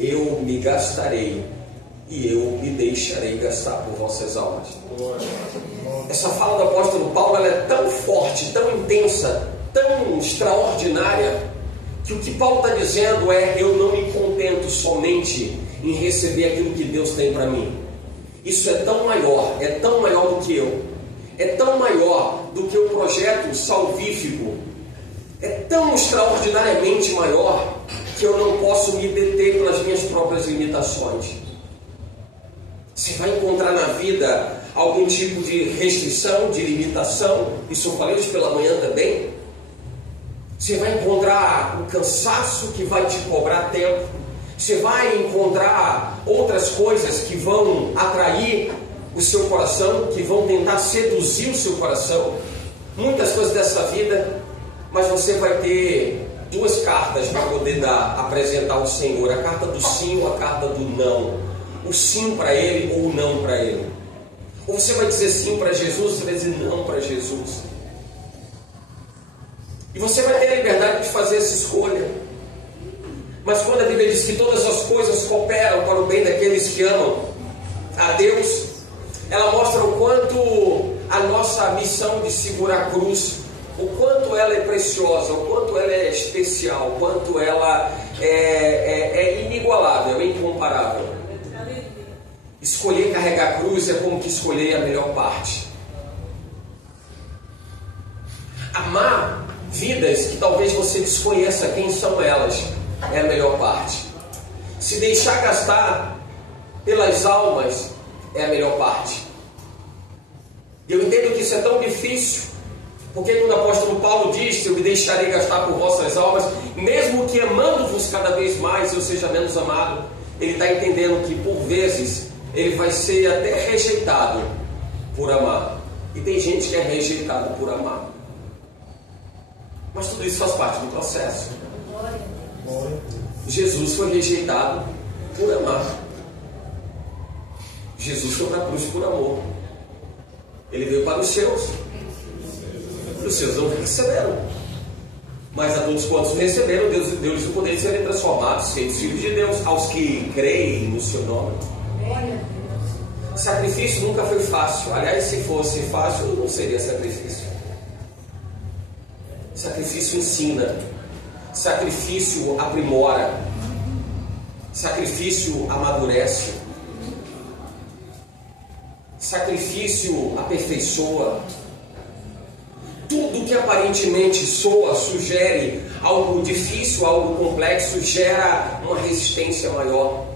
Eu me gastarei e eu me deixarei gastar por vossas almas. Essa fala do apóstolo Paulo, ela é tão forte, tão intensa, tão extraordinária, que o que Paulo está dizendo é: eu não me contento somente em receber aquilo que Deus tem para mim. Isso é tão maior do que eu, é tão maior do que o projeto salvífico, é tão extraordinariamente maior que eu não posso me deter pelas minhas próprias limitações. Você vai encontrar na vida algum tipo de restrição, de limitação, isso eu falei hoje pela manhã também. Você vai encontrar um cansaço que vai te cobrar tempo. Você vai encontrar outras coisas que vão atrair o seu coração, que vão tentar seduzir o seu coração. Muitas coisas dessa vida, mas você vai ter duas cartas para poder apresentar ao Senhor: a carta do sim ou a carta do não. O sim para Ele ou o não para Ele. Ou você vai dizer sim para Jesus, você vai dizer não para Jesus. E você vai ter a liberdade de fazer essa escolha. Mas quando a Bíblia diz que todas as coisas cooperam para o bem daqueles que amam a Deus, ela mostra o quanto a nossa missão de segurar a cruz, o quanto ela é preciosa, o quanto ela é especial, o quanto ela é inigualável, é incomparável. Escolher carregar a cruz é como que escolher a melhor parte. Amar vidas que talvez você desconheça quem são elas é a melhor parte. Se deixar gastar pelas almas é a melhor parte. Eu entendo que isso é tão difícil, porque quando o apóstolo Paulo diz: eu me deixarei gastar por vossas almas, mesmo que amando-vos cada vez mais eu seja menos amado, ele está entendendo que por vezes ele vai ser até rejeitado por amar. E tem gente que é rejeitada por amar. Mas tudo isso faz parte do processo. Jesus foi rejeitado por amar. Jesus foi para a cruz por amor. Ele veio para os seus. Os seus não receberam. Mas a todos quantos receberam, Deus deu-lhes o poder de serem transformados, feitos filhos de Deus, aos que creem no seu nome. Sacrifício nunca foi fácil. Aliás, se fosse fácil, não seria sacrifício. Sacrifício ensina. Sacrifício aprimora. Sacrifício amadurece. Sacrifício aperfeiçoa. Tudo que aparentemente soa, sugere algo difícil, algo complexo, gera uma resistência maior.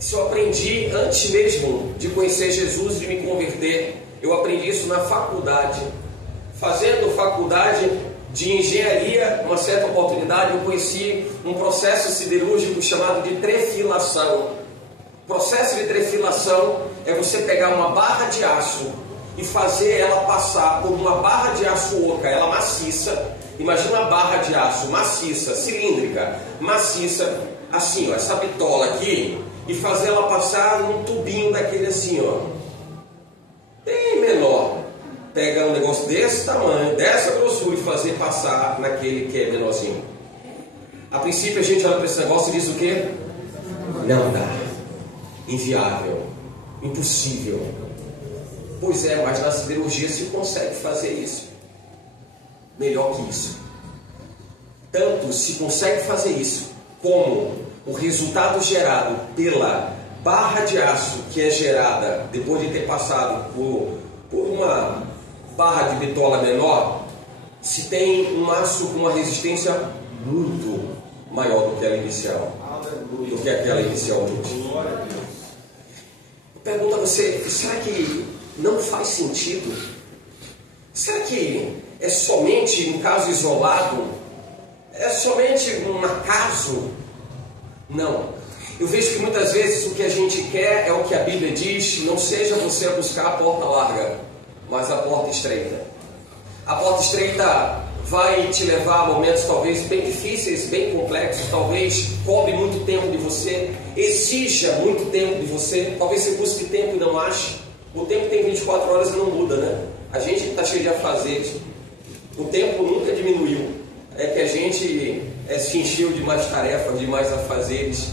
Isso eu aprendi antes mesmo de conhecer Jesus, de me converter. Eu aprendi isso na faculdade. Fazendo faculdade de engenharia, uma certa oportunidade, eu conheci um processo siderúrgico chamado de trefilação. O processo de trefilação é você pegar uma barra de aço e fazer ela passar por uma barra de aço oca, ela maciça. Imagina uma barra de aço maciça, cilíndrica, maciça, assim, ó, essa bitola aqui, e fazer ela passar num tubinho daquele assim, ó, bem menor. Pega um negócio desse tamanho, dessa grossura, e fazer passar naquele que é menorzinho. A princípio a gente olha para esse negócio e diz o quê? Não dá. Inviável. Impossível. Pois é, mas na siderurgia se consegue fazer isso. Melhor que isso. Tanto se consegue fazer isso, como o resultado gerado pela barra de aço que é gerada depois de ter passado por uma barra de bitola menor, se tem um aço com uma resistência muito maior do que a inicial, do que aquela inicialmente. Eu pergunto a você, será que não faz sentido? Será que é somente um caso isolado? É somente um acaso? Não. Eu vejo que muitas vezes o que a gente quer é o que a Bíblia diz: não seja você a buscar a porta larga, mas a porta estreita. A porta estreita vai te levar a momentos talvez bem difíceis, bem complexos, talvez cobre muito tempo de você, exija muito tempo de você, talvez você busque tempo e não ache. O tempo tem 24 horas e não muda, né? A gente está cheio de afazeres. O tempo nunca diminuiu. É que a gente se encheu de mais tarefas, de mais afazeres.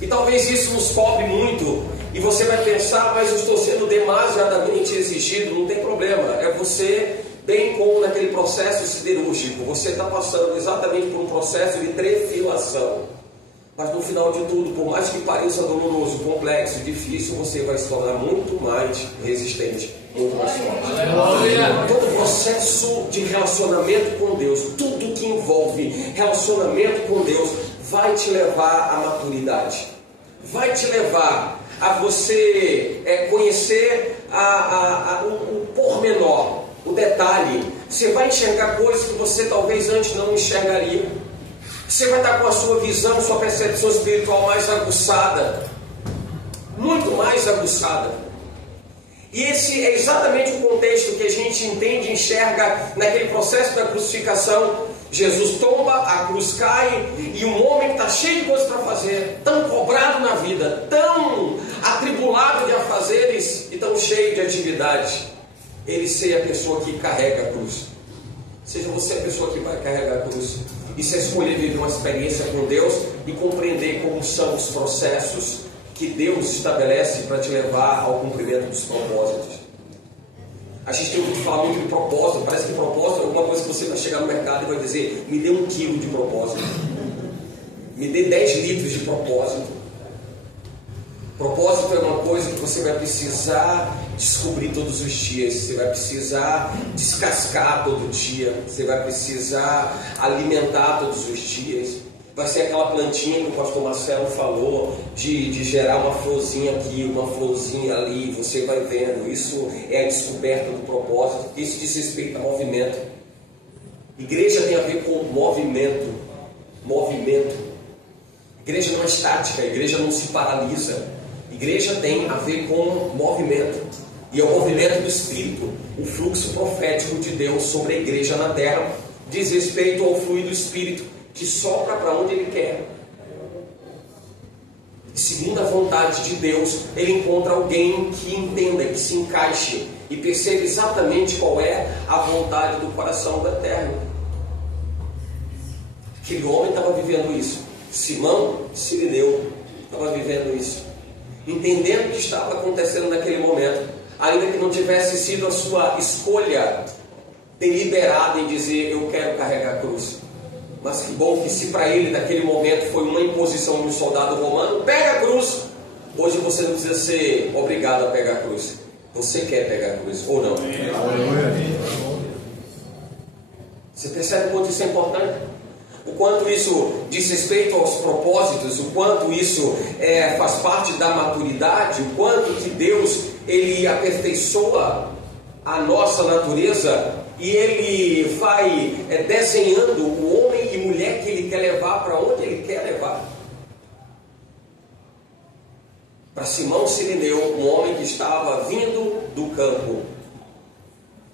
E talvez isso nos cobre muito. E você vai pensar: mas eu estou sendo demasiadamente exigido. Não tem problema. É você, bem como naquele processo siderúrgico. Você está passando exatamente por um processo de trefilação. Mas no final de tudo, por mais que pareça doloroso, complexo, difícil, você vai se tornar muito mais resistente, muito mais forte. Todo processo de relacionamento com Deus, tudo que envolve relacionamento com Deus, vai te levar à maturidade. Vai te levar a você conhecer o pormenor, o detalhe. Você vai enxergar coisas que você talvez antes não enxergaria. Você vai estar com a sua visão, sua percepção espiritual mais aguçada, muito mais aguçada. E esse é exatamente o contexto que a gente entende e enxerga naquele processo da crucificação. Jesus tomba, a cruz cai, e um homem que está cheio de coisas para fazer, tão cobrado na vida, tão atribulado de afazeres e tão cheio de atividade, ele seja a pessoa que carrega a cruz. Seja você a pessoa que vai carregar a cruz. E se escolher viver uma experiência com Deus e compreender como são os processos que Deus estabelece para te levar ao cumprimento dos propósitos. A gente tem ouvido falar muito de propósito. Parece que propósito é alguma coisa que você vai chegar no mercado e vai dizer: me dê 1 quilo de propósito, me dê 10 litros de propósito. Propósito é uma coisa que você vai precisar descobrir todos os dias, você vai precisar descascar todo dia, você vai precisar alimentar todos os dias. Vai ser aquela plantinha que o pastor Marcelo falou, de gerar uma florzinha aqui, uma florzinha ali, você vai vendo. Isso é a descoberta do propósito, isso diz respeito a movimento. Igreja tem a ver com movimento. Movimento. Igreja não é estática, a igreja não se paralisa. Igreja tem a ver com movimento, e é o movimento do Espírito. O fluxo profético de Deus sobre a igreja na terra diz respeito ao fluir do Espírito, que sopra para onde Ele quer. Segundo a vontade de Deus, Ele encontra alguém que entenda, que se encaixe e perceba exatamente qual é a vontade do coração do Eterno. Aquele homem estava vivendo isso. Simão Sirineu estava vivendo isso, entendendo o que estava acontecendo naquele momento, ainda que não tivesse sido a sua escolha deliberada em dizer: eu quero carregar a cruz. Mas que bom que, se para ele naquele momento foi uma imposição de um soldado romano, pega a cruz. Hoje você não precisa ser obrigado a pegar a cruz. Você quer pegar a cruz ou não? Você percebe o quanto isso é importante? O quanto isso diz respeito aos propósitos, o quanto isso faz parte da maturidade, o quanto que Deus Ele aperfeiçoa a nossa natureza e Ele vai desenhando o homem e mulher que Ele quer levar para onde Ele quer levar. Para Simão Sirineu, um homem que estava vindo do campo,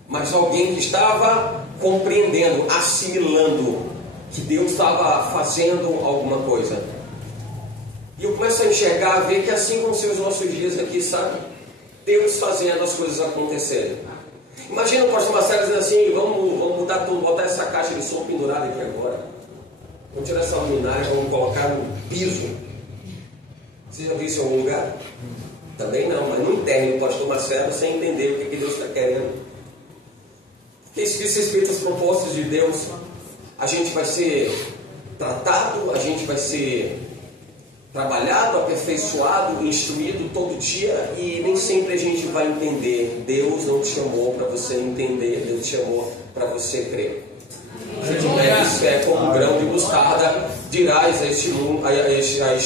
mas alguém que estava compreendendo, assimilando que Deus estava fazendo alguma coisa. E eu começo a enxergar, a ver que assim como são os nossos dias aqui, sabe? Deus fazendo as coisas acontecerem. Imagina o pastor Marcelo dizendo assim: vamos mudar tudo, botar essa caixa de som pendurada aqui agora. Vamos tirar essa luminária, vamos colocar no piso. Você já viu isso em algum lugar? Também não, mas não entende o pastor Marcelo sem entender o que Deus está querendo. Porque isso diz respeito aos propósitos de Deus. A gente vai ser tratado, a gente vai ser trabalhado, aperfeiçoado, instruído todo dia, e nem sempre a gente vai entender. Deus não te chamou para você entender, Deus te chamou para você crer. Se tiveres fé como um grão de mostarda, dirás a este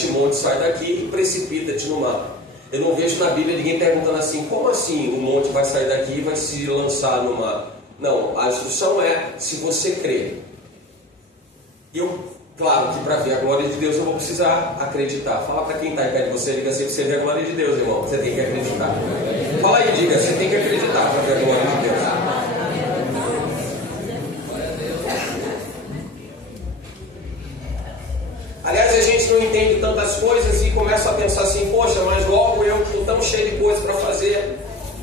monte: sai daqui e precipita-te no mar. Eu não vejo na Bíblia ninguém perguntando assim: como assim o monte vai sair daqui e vai se lançar no mar? Não, a instrução é: se você crer. Claro que para ver a glória de Deus eu vou precisar acreditar. Fala para quem está aí perto de você, diga assim: você vê a glória de Deus, irmão. Você tem que acreditar. Fala aí, diga: você tem que acreditar para ver a glória de Deus. Aliás, a gente não entende tantas coisas e começa a pensar assim: poxa, mas logo eu estou tão cheio de coisas para fazer,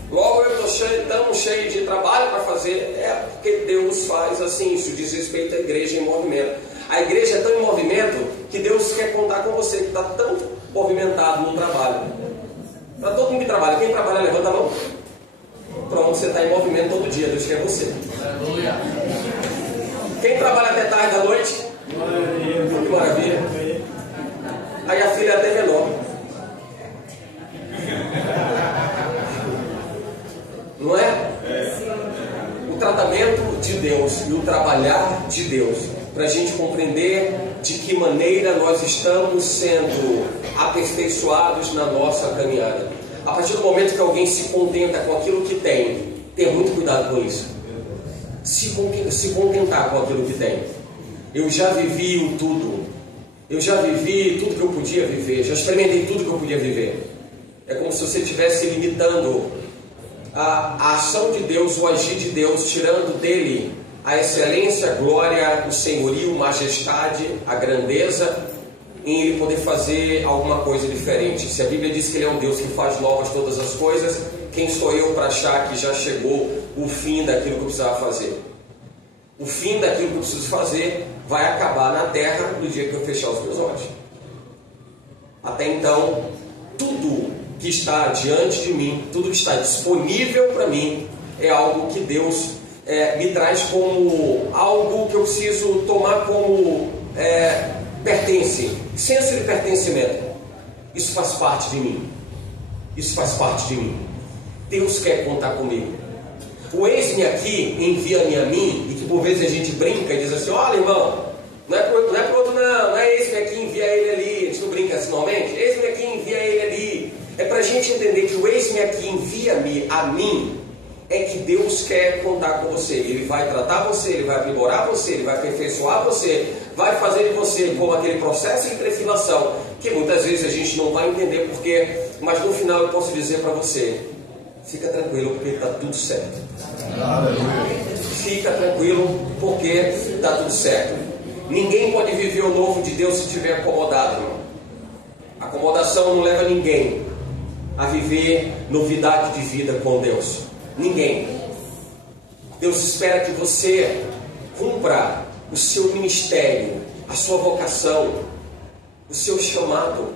logo eu estou tão cheio de trabalho para fazer. É porque Deus faz assim. Isso diz respeito à igreja em movimento. A igreja é tão em movimento que Deus quer contar com você, que está tão movimentado no trabalho. Para todo mundo que trabalha, quem trabalha levanta a mão. Pronto, você está em movimento todo dia, Deus quer você. Quem trabalha até tarde da noite? Que maravilha. Aí a filha é até menor. Não é? O tratamento de Deus e o trabalhar de Deus, para a gente compreender de que maneira nós estamos sendo aperfeiçoados na nossa caminhada. A partir do momento que alguém se contenta com aquilo que tem, tenha muito cuidado com isso. Se contentar com aquilo que tem. Eu já vivi o tudo. Eu já vivi tudo que eu podia viver. Já experimentei tudo que eu podia viver. É como se você estivesse limitando a ação de Deus, o agir de Deus, tirando dele a excelência, a glória, o senhorio, a majestade, a grandeza, em ele poder fazer alguma coisa diferente. Se a Bíblia diz que ele é um Deus que faz novas todas as coisas, quem sou eu para achar que já chegou o fim daquilo que eu precisava fazer? O fim daquilo que eu preciso fazer vai acabar na terra no dia que eu fechar os meus olhos. Até então, tudo tudo que está diante de mim, tudo que está disponível para mim, é algo que Deus me traz como algo que eu preciso tomar como pertence, senso de pertencimento. Isso faz parte de mim. Isso faz parte de mim. Deus quer contar comigo. O eis-me aqui, envia-me a mim, e que por vezes a gente brinca e diz assim: olha, irmão, não é pro outro não é eis-me aqui, envia ele ali. A gente não brinca assim normalmente? Eis-me aqui, envia ele ali. É para a gente entender que o eis-me aqui, envia-me a mim, é que Deus quer contar com você. Ele vai tratar você, Ele vai aprimorar você, Ele vai aperfeiçoar você, vai fazer de você como aquele processo de trefilação, que muitas vezes a gente não vai entender porquê, mas no final eu posso dizer para você: fica tranquilo, porque está tudo certo. Fica tranquilo, porque está tudo certo. Ninguém pode viver o novo de Deus se estiver acomodado, irmão. Acomodação não leva ninguém a viver novidade de vida com Deus. Ninguém. Deus espera que você cumpra o seu ministério, a sua vocação, o seu chamado.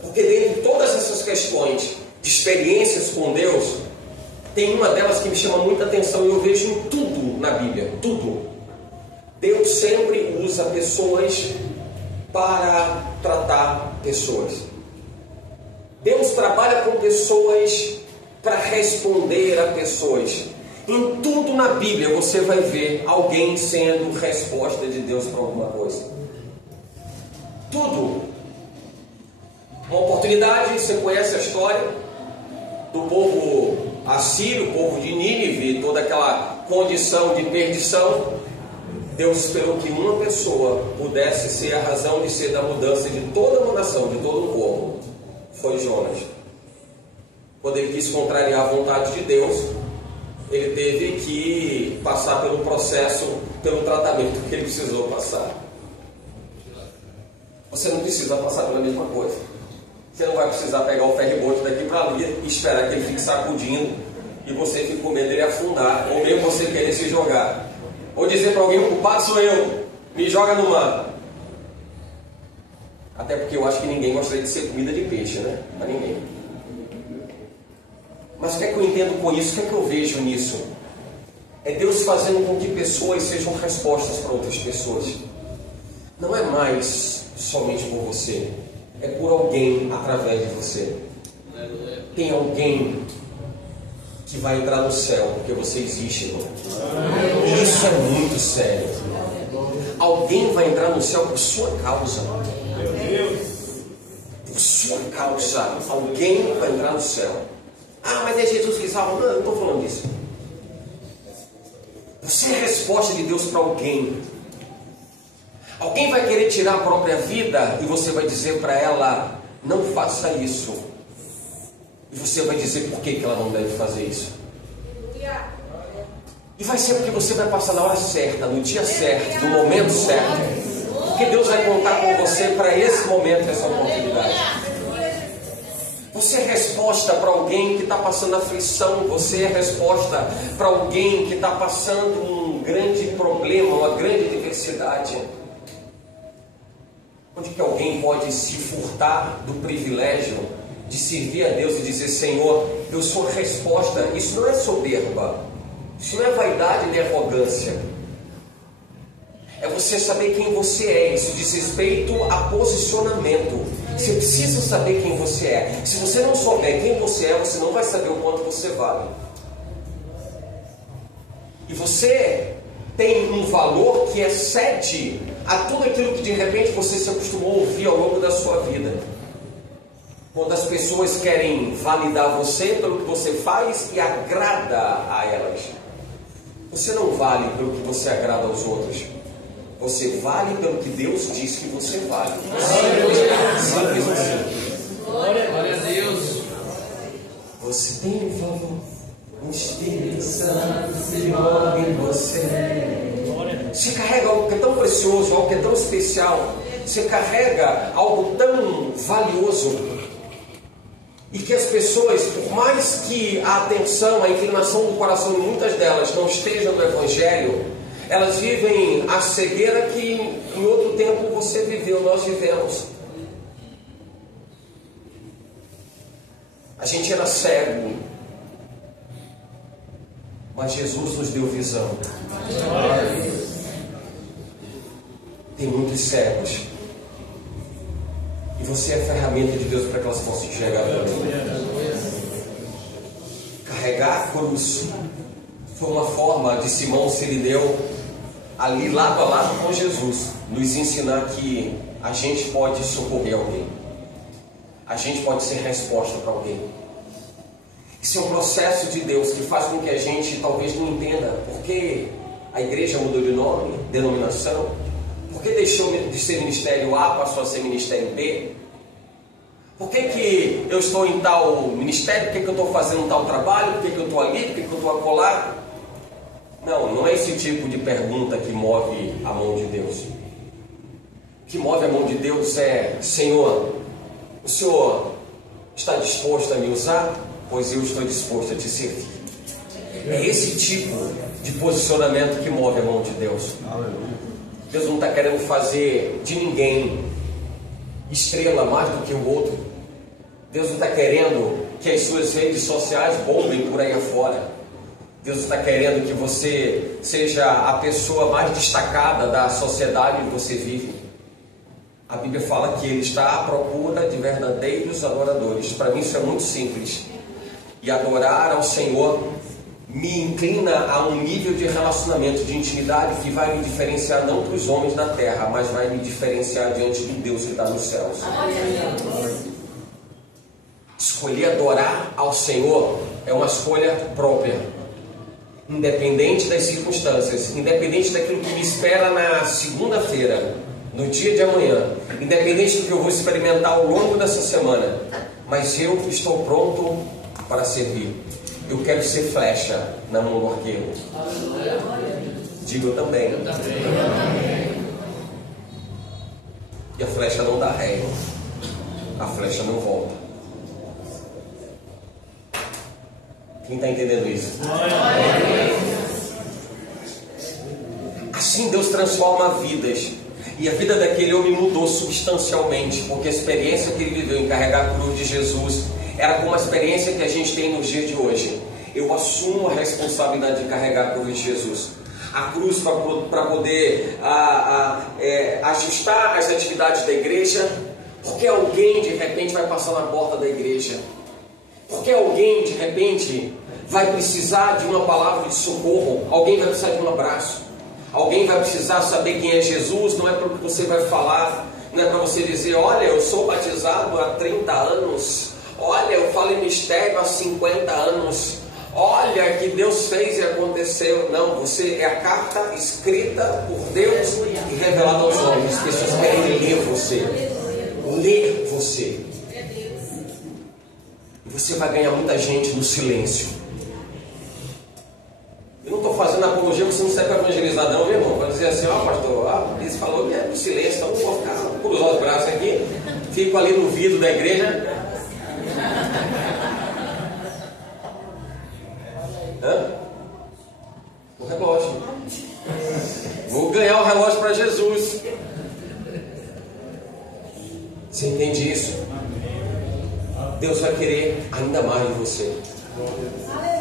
Porque dentro de todas essas questões de experiências com Deus, tem uma delas que me chama muita atenção e eu vejo em tudo na Bíblia, tudo. Deus sempre usa pessoas para tratar pessoas. Deus trabalha com pessoas para responder a pessoas. Em tudo na Bíblia você vai ver alguém sendo resposta de Deus para alguma coisa. Tudo. Uma oportunidade, você conhece a história do povo assírio, o povo de Nínive, toda aquela condição de perdição. Deus esperou que uma pessoa pudesse ser a razão de ser da mudança de toda uma nação, de todo um povo. Foi Jonas. Quando ele quis contrariar a vontade de Deus, ele teve que passar pelo processo, pelo tratamento que ele precisou passar. Você não precisa passar pela mesma coisa. Você não vai precisar pegar o ferry-boat daqui para ali e esperar que ele fique sacudindo e você fique com medo dele afundar, ou mesmo você querer se jogar. Ou dizer para alguém: o culpado sou eu, me joga no mar. Até porque eu acho que ninguém gostaria de ser comida de peixe, né? Para ninguém. Mas o que é que eu entendo com isso? O que é que eu vejo nisso? É Deus fazendo com que pessoas sejam respostas para outras pessoas. Não é mais somente por você, é por alguém através de você. Tem alguém que vai entrar no céu porque você existe, irmão. Isso é muito sério. Alguém vai entrar no céu por sua causa. Por sua causa. Alguém vai entrar no céu. Ah, mas é Jesus que salva. Não, eu não estou falando disso. Você é a resposta de Deus para alguém. Alguém vai querer tirar a própria vida e você vai dizer para ela: não faça isso. E você vai dizer por que ela não deve fazer isso. E vai ser porque você vai passar na hora certa, no dia certo, no momento certo. Porque Deus vai contar com você para esse momento, essa oportunidade. Você é resposta para alguém que está passando aflição. Você é resposta para alguém que está passando um grande problema, uma grande diversidade. Onde que alguém pode se furtar do privilégio de servir a Deus e dizer: Senhor, eu sou resposta. Isso não é soberba, isso não é vaidade nem arrogância. É você saber quem você é. Isso diz respeito a posicionamento. Você precisa saber quem você é. Se você não souber quem você é, você não vai saber o quanto você vale. E você tem um valor que excede a tudo aquilo que de repente você se acostumou a ouvir ao longo da sua vida. Quando as pessoas querem validar você pelo que você faz e agrada a elas. Você não vale pelo que você agrada aos outros. Você vale pelo que Deus diz que você vale. Simples assim. Glória a Deus. Você tem um valor. O Espírito Santo se move em você. Você carrega algo que é tão precioso, algo que é tão especial. Você carrega algo tão valioso. E que as pessoas, por mais que a atenção, a inclinação do coração de muitas delas não esteja no Evangelho, elas vivem a cegueira que em outro tempo você viveu, nós vivemos. A gente era cego, mas Jesus nos deu visão. Tem muitos cegos, e você é a ferramenta de Deus para que elas possam enxergar também. Carregar a cruz foi uma forma de Simão Sirineu, ali lado a lado com Jesus, nos ensinar que a gente pode socorrer alguém, a gente pode ser resposta para alguém. Isso é um processo de Deus que faz com que a gente talvez não entenda por que a igreja mudou de nome, denominação, por que deixou de ser ministério A, passou a ser ministério B. Por que eu estou em tal ministério? Por que eu estou fazendo tal trabalho? Por que eu estou ali? Por que eu estou acolá? Não é esse tipo de pergunta que move a mão de Deus. O que move a mão de Deus é: Senhor, o Senhor está disposto a me usar? Pois eu estou disposto a te servir. É esse tipo de posicionamento que move a mão de Deus. Deus não está querendo fazer de ninguém estrela mais do que o outro. Deus não está querendo que as suas redes sociais bombem por aí afora. Deus está querendo que você seja a pessoa mais destacada da sociedade que você vive. A Bíblia fala que Ele está à procura de verdadeiros adoradores. Para mim isso é muito simples. E adorar ao Senhor me inclina a um nível de relacionamento, de intimidade, que vai me diferenciar não dos homens da terra, mas vai me diferenciar diante do Deus que está nos céus. Escolher adorar ao Senhor é uma escolha própria, independente das circunstâncias, independente daquilo que me espera na segunda-feira, no dia de amanhã, independente do que eu vou experimentar ao longo dessa semana, mas eu estou pronto para servir. Eu quero ser flecha na mão do arqueiro. Digo eu também. E a flecha não dá ré, a flecha não volta. Quem está entendendo isso? Assim Deus transforma vidas. E a vida daquele homem mudou substancialmente, porque a experiência que ele viveu em carregar a cruz de Jesus era como a experiência que a gente tem nos dias de hoje. Eu assumo a responsabilidade de carregar a cruz de Jesus. A cruz para poder ajustar as atividades da igreja. Porque alguém de repente vai passar na porta da igreja. Porque alguém de repente vai precisar de uma palavra de socorro. Alguém vai precisar de um abraço. Alguém vai precisar saber quem é Jesus. Não é para o que você vai falar. Não é para você dizer: olha, eu sou batizado há 30 anos. Olha, eu falo em mistério há 50 anos. Olha, que Deus fez e aconteceu. Não, você é a carta escrita por Deus e revelada aos homens. As pessoas querem ler você. Ler você. E você vai ganhar muita gente no silêncio. Eu não estou fazendo apologia, você não serve para evangelizar não, meu irmão. Para dizer assim: ó, pastor, ele falou que é no silêncio, então eu vou ficar, cruzar os braços aqui, fico ali no vidro da igreja. O relógio. Vou ganhar o relógio para Jesus. Você entende isso? Deus vai querer ainda mais de você.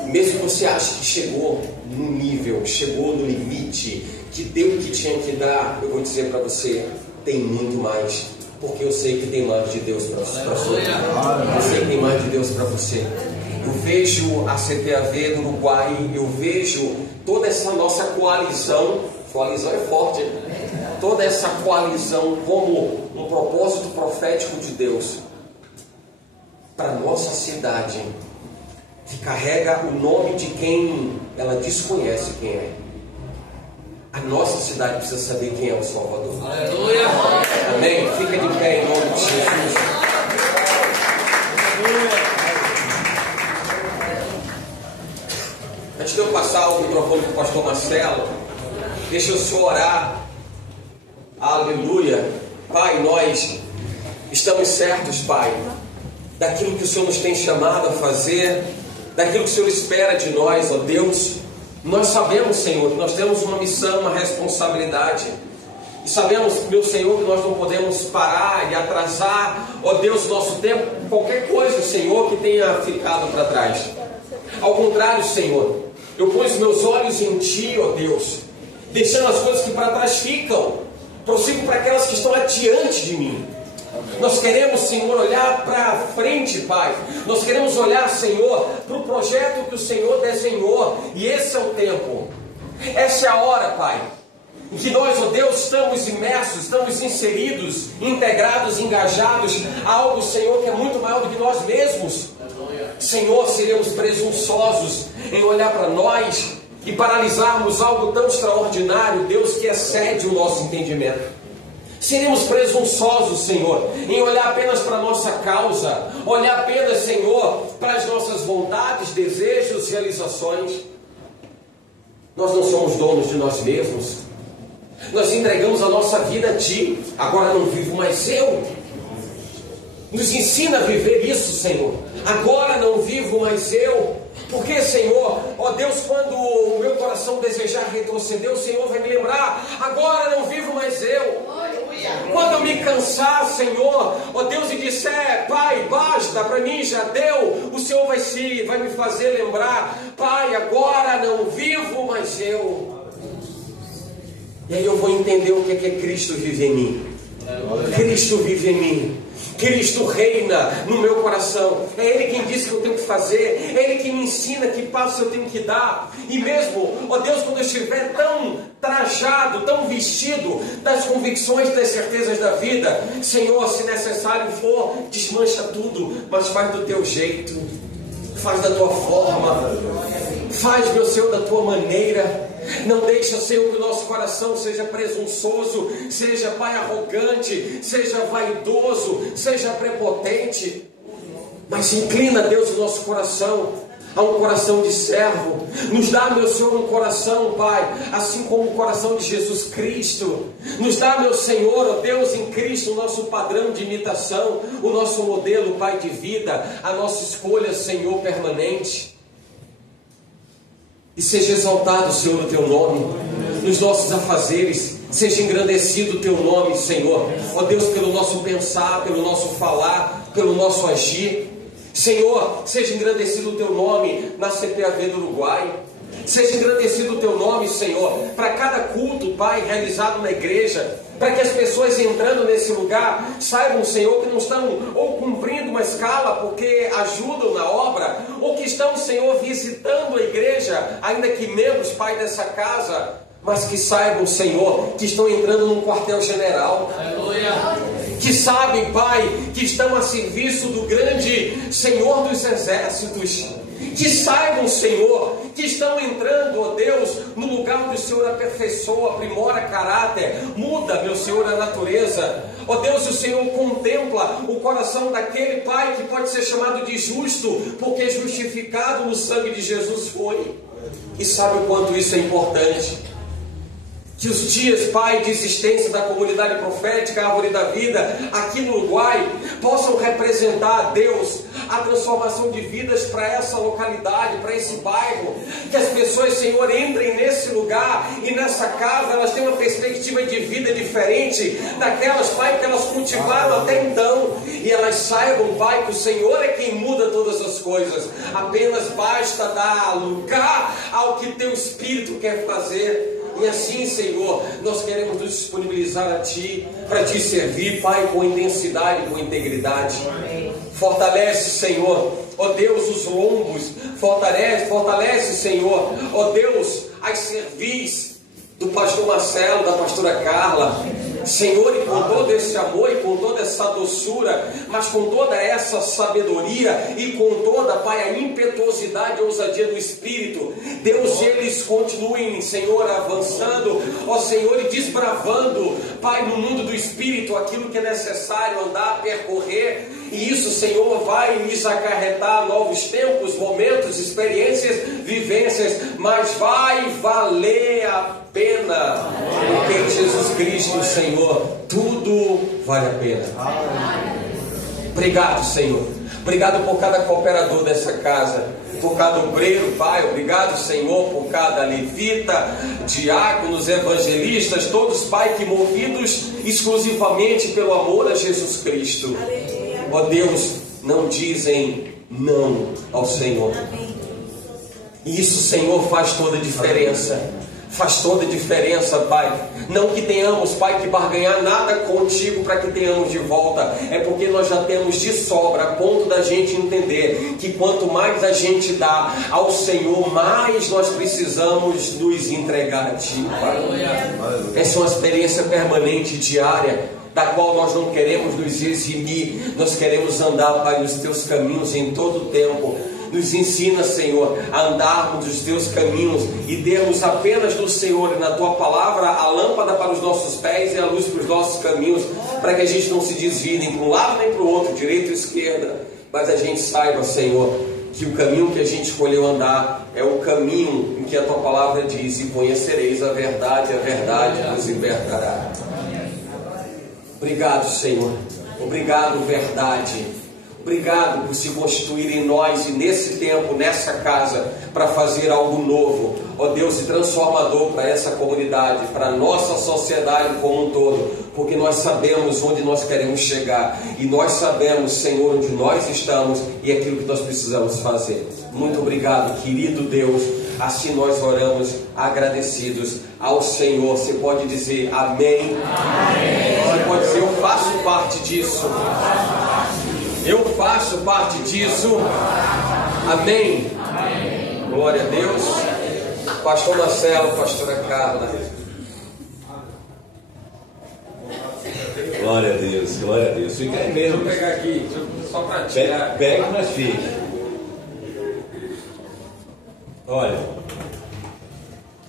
Mesmo que você ache que chegou no nível, chegou no limite, que deu o que tinha que dar, eu vou dizer para você: tem muito mais. Porque eu sei que tem mais de Deus para você. Eu sei que tem mais de Deus para você. Eu vejo a CPAV do Uruguai, eu vejo toda essa nossa coalizão é forte, toda essa coalizão como um propósito profético de Deus para a nossa cidade, que carrega o nome de quem ela desconhece quem é. A nossa cidade precisa saber quem é o Salvador. Aleluia! Amém? Fica de pé em nome de Jesus. Antes de eu passar o microfone para o pastor Marcelo, deixa eu só orar. Aleluia. Pai, nós estamos certos, Pai, daquilo que o Senhor nos tem chamado a fazer, daquilo que o Senhor espera de nós, ó Deus. Nós sabemos, Senhor, que nós temos uma missão, uma responsabilidade. E sabemos, meu Senhor, que nós não podemos parar e atrasar, ó Deus, nosso tempo, qualquer coisa, Senhor, que tenha ficado para trás. Ao contrário, Senhor, eu pus meus olhos em Ti, ó Deus, deixando as coisas que para trás ficam, prossigo para aquelas que estão adiante de mim. Nós queremos, Senhor, olhar para frente, Pai. Nós queremos olhar, Senhor, para o projeto que o Senhor desenhou. E esse é o tempo. Essa é a hora, Pai, em que nós, ó Deus, estamos imersos, estamos inseridos, integrados, engajados a algo, Senhor, que é muito maior do que nós mesmos. Senhor, seremos presunçosos em olhar para nós e paralisarmos algo tão extraordinário, Deus, que excede o nosso entendimento. Seremos presunçosos, Senhor, em olhar apenas para a nossa causa, olhar apenas, Senhor, para as nossas vontades, desejos, realizações. Nós não somos donos de nós mesmos. Nós entregamos a nossa vida a Ti. Agora não vivo mais eu. Nos ensina a viver isso, Senhor. Agora não vivo mais eu. Porque, Senhor, ó Deus, quando o meu coração desejar retroceder, o Senhor vai me lembrar: agora não vivo mais eu. Quando eu me cansar, Senhor, ó Deus, e disser: Pai, basta, para mim já deu, o Senhor vai me fazer lembrar: Pai, agora não vivo mais eu. E aí eu vou entender o que é Cristo vive em mim. Cristo vive em mim. Cristo reina no meu coração. É Ele quem diz que eu tenho que fazer. É Ele que me ensina que passo eu tenho que dar. E mesmo, ó Deus, quando eu estiver tão trajado, tão vestido das convicções, das certezas da vida, Senhor, se necessário for, desmancha tudo, mas faz do teu jeito, faz da tua forma, faz, meu Senhor, da tua maneira. Não deixa, Senhor, que o nosso coração seja presunçoso, seja, Pai, arrogante, seja vaidoso, seja prepotente. Mas inclina, Deus, o nosso coração a um coração de servo. Nos dá, meu Senhor, um coração, Pai, assim como o coração de Jesus Cristo. Nos dá, meu Senhor, ó Deus, em Cristo, o nosso padrão de imitação, o nosso modelo, Pai, de vida, a nossa escolha, Senhor, permanente. E seja exaltado, Senhor, o Teu nome nos nossos afazeres. Seja engrandecido o Teu nome, Senhor, ó Deus, pelo nosso pensar, pelo nosso falar, pelo nosso agir. Senhor, seja engrandecido o Teu nome na CPAV do Uruguai. Seja engrandecido o Teu nome, Senhor, para cada culto, Pai, realizado na igreja, para que as pessoas entrando nesse lugar saibam, Senhor, que não estão ou cumprindo uma escala porque ajudam na obra, ou que estão, Senhor, visitando a igreja, ainda que membros, Pai, dessa casa, mas que saibam, Senhor, que estão entrando num quartel-general. Aleluia. Que sabem, Pai, que estão a serviço do grande Senhor dos exércitos. Que saibam, Senhor, que estão entrando, ó Deus, no lugar onde o Senhor aperfeiçoa, aprimora caráter, muda, meu Senhor, a natureza. Ó Deus, o Senhor contempla o coração daquele, Pai, que pode ser chamado de justo, porque justificado no sangue de Jesus foi. E sabe o quanto isso é importante? Que os dias, Pai, de existência da comunidade profética, Árvore da Vida, aqui no Uruguai, possam representar, Deus, a transformação de vidas para essa localidade, para esse bairro. Que as pessoas, Senhor, entrem nesse lugar e nessa casa, elas tenham uma perspectiva de vida diferente daquelas, Pai, que elas cultivaram até então. E elas saibam, Pai, que o Senhor é quem muda todas as coisas. Apenas basta dar lugar ao que Teu Espírito quer fazer. E assim, Senhor, nós queremos nos disponibilizar a Ti, para Te servir, Pai, com intensidade, com integridade. Fortalece, Senhor, ó Deus, os lombos. Fortalece, Senhor, ó Deus, as cerviz do pastor Marcelo, da pastora Carla. Senhor, e com todo esse amor, e com toda essa doçura, mas com toda essa sabedoria, e com toda, Pai, a impetuosidade e ousadia do Espírito, Deus, eles continuem, Senhor, avançando, ó Senhor, e desbravando, Pai, no mundo do Espírito, aquilo que é necessário andar, percorrer. E isso, Senhor, vai lhes acarretar novos tempos, momentos, experiências, vivências, mas vai valer a pena, porque em Jesus Cristo, Senhor, tudo vale a pena. Obrigado, Senhor. Obrigado por cada cooperador dessa casa. por cada obreiro, Pai. Obrigado, Senhor, por cada levita, diáconos, evangelistas, todos, Pai, que movidos exclusivamente pelo amor a Jesus Cristo. Ó Deus, não dizem não ao Senhor. E isso, Senhor, faz toda a diferença. Faz toda a diferença, Pai. Não que tenhamos, Pai, que barganhar nada contigo para que tenhamos de volta. É porque nós já temos de sobra, a ponto da gente entender que quanto mais a gente dá ao Senhor, mais nós precisamos nos entregar a Ti, Pai. Essa é uma experiência permanente, diária, da qual nós não queremos nos eximir. Nós queremos andar, Pai, nos Teus caminhos em todo o tempo. Nos ensina, Senhor, a andarmos nos Teus caminhos e dermos apenas do Senhor e na Tua palavra a lâmpada para os nossos pés e a luz para os nossos caminhos, para que a gente não se desvie nem para um lado nem para o outro, direita ou esquerda, mas a gente saiba, Senhor, que o caminho que a gente escolheu andar é o caminho em que a Tua palavra diz: e conhecereis a verdade vos libertará. Obrigado, Senhor. Obrigado, verdade. Obrigado por se constituir em nós e nesse tempo, nessa casa, para fazer algo novo, ó Deus, e transformador para essa comunidade, para a nossa sociedade como um todo, porque nós sabemos onde nós queremos chegar e nós sabemos, Senhor, onde nós estamos e aquilo que nós precisamos fazer. Muito obrigado, querido Deus. Assim nós oramos agradecidos ao Senhor. Você pode dizer amém? Amém. Você pode dizer: eu faço parte disso. Eu faço parte disso. Amém. Amém. Glória a Deus. Pastor Marcelo, pastora Carla. Glória a Deus, glória a Deus. Fica aí mesmo. Deixa eu pegar aqui, só para tirar. Pega, mas fica. Olha,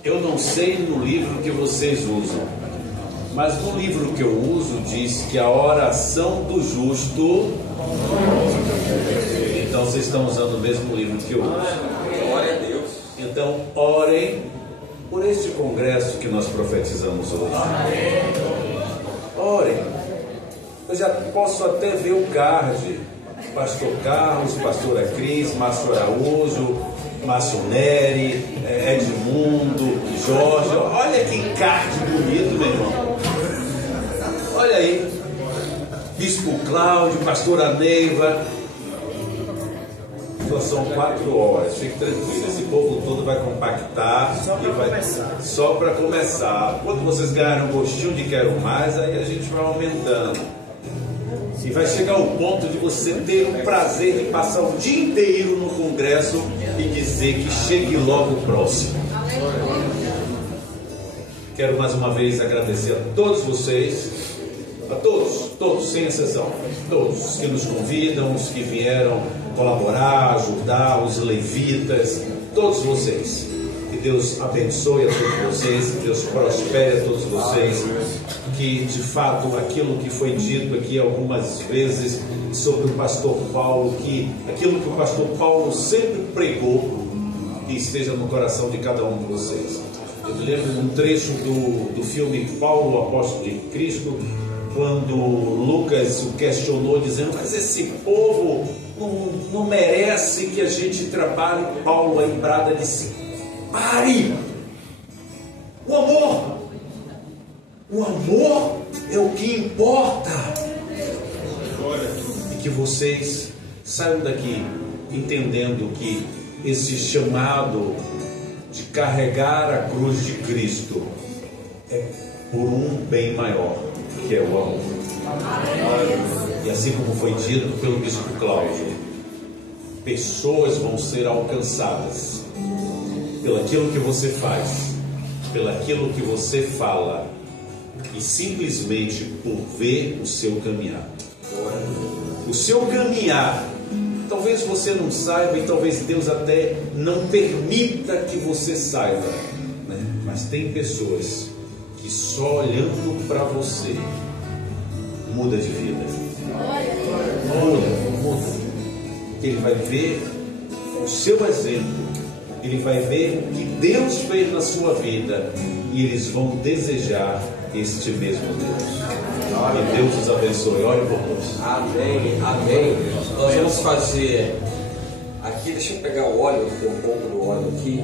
eu não sei no livro que vocês usam, mas no livro que eu uso diz que a oração do justo. Então vocês estão usando o mesmo livro que eu uso. Glória a Deus. Então orem por este congresso que nós profetizamos hoje. Orem. Eu já posso até ver o card. Pastor Carlos, pastora Cris, Márcio Araújo, Márcio Neri, Edmundo, Jorge. Olha que card bonito, meu irmão. Olha aí. Bispo Cláudio, pastora Neiva. Só são 4 horas, fique tranquilo. Esse povo todo vai compactar. Só para começar. Quando vocês ganharem um gostinho de quero mais, aí a gente vai aumentando. E vai chegar ao ponto de você ter o prazer de passar o dia inteiro no congresso e dizer que chegue logo o próximo. Quero mais uma vez agradecer a todos vocês, a todos, sem exceção, todos que nos convidam, os que vieram colaborar, ajudar, os levitas, todos vocês. Que Deus abençoe a todos vocês, que Deus prospere a todos vocês, que de fato aquilo que foi dito aqui algumas vezes sobre o pastor Paulo, que aquilo que o pastor Paulo sempre pregou, que esteja no coração de cada um de vocês. Eu me lembro de um trecho do filme Paulo, o Apóstolo de Cristo, quando Lucas o questionou, dizendo: mas esse povo não merece que a gente trabalhe. Paulo, a brada, disse: pare! O amor é o que importa. E que vocês saiam daqui entendendo que esse chamado de carregar a cruz de Cristo é por um bem maior, que é o amor. E assim como foi dito pelo bispo Cláudio, pessoas vão ser alcançadas pelaquilo que você faz, pelaquilo que você fala, e simplesmente por ver o seu caminhar. O seu caminhar, talvez você não saiba, e talvez Deus até não permita que você saiba, né? Mas tem pessoas que só olhando para você muda de vida. Muda. Ele vai ver o seu exemplo, ele vai ver o que Deus fez na sua vida, e eles vão desejar este mesmo Deus. Que Deus os abençoe. Olhe por nós. Amém, amém. Nós vamos fazer Aqui, deixa eu pegar o óleo, tem um pouco do óleo aqui.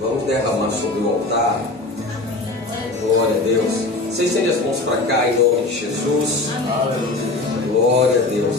Vamos derramar sobre o altar. Glória a Deus. Vocês estendem as mãos para cá em nome de Jesus. Glória a Deus.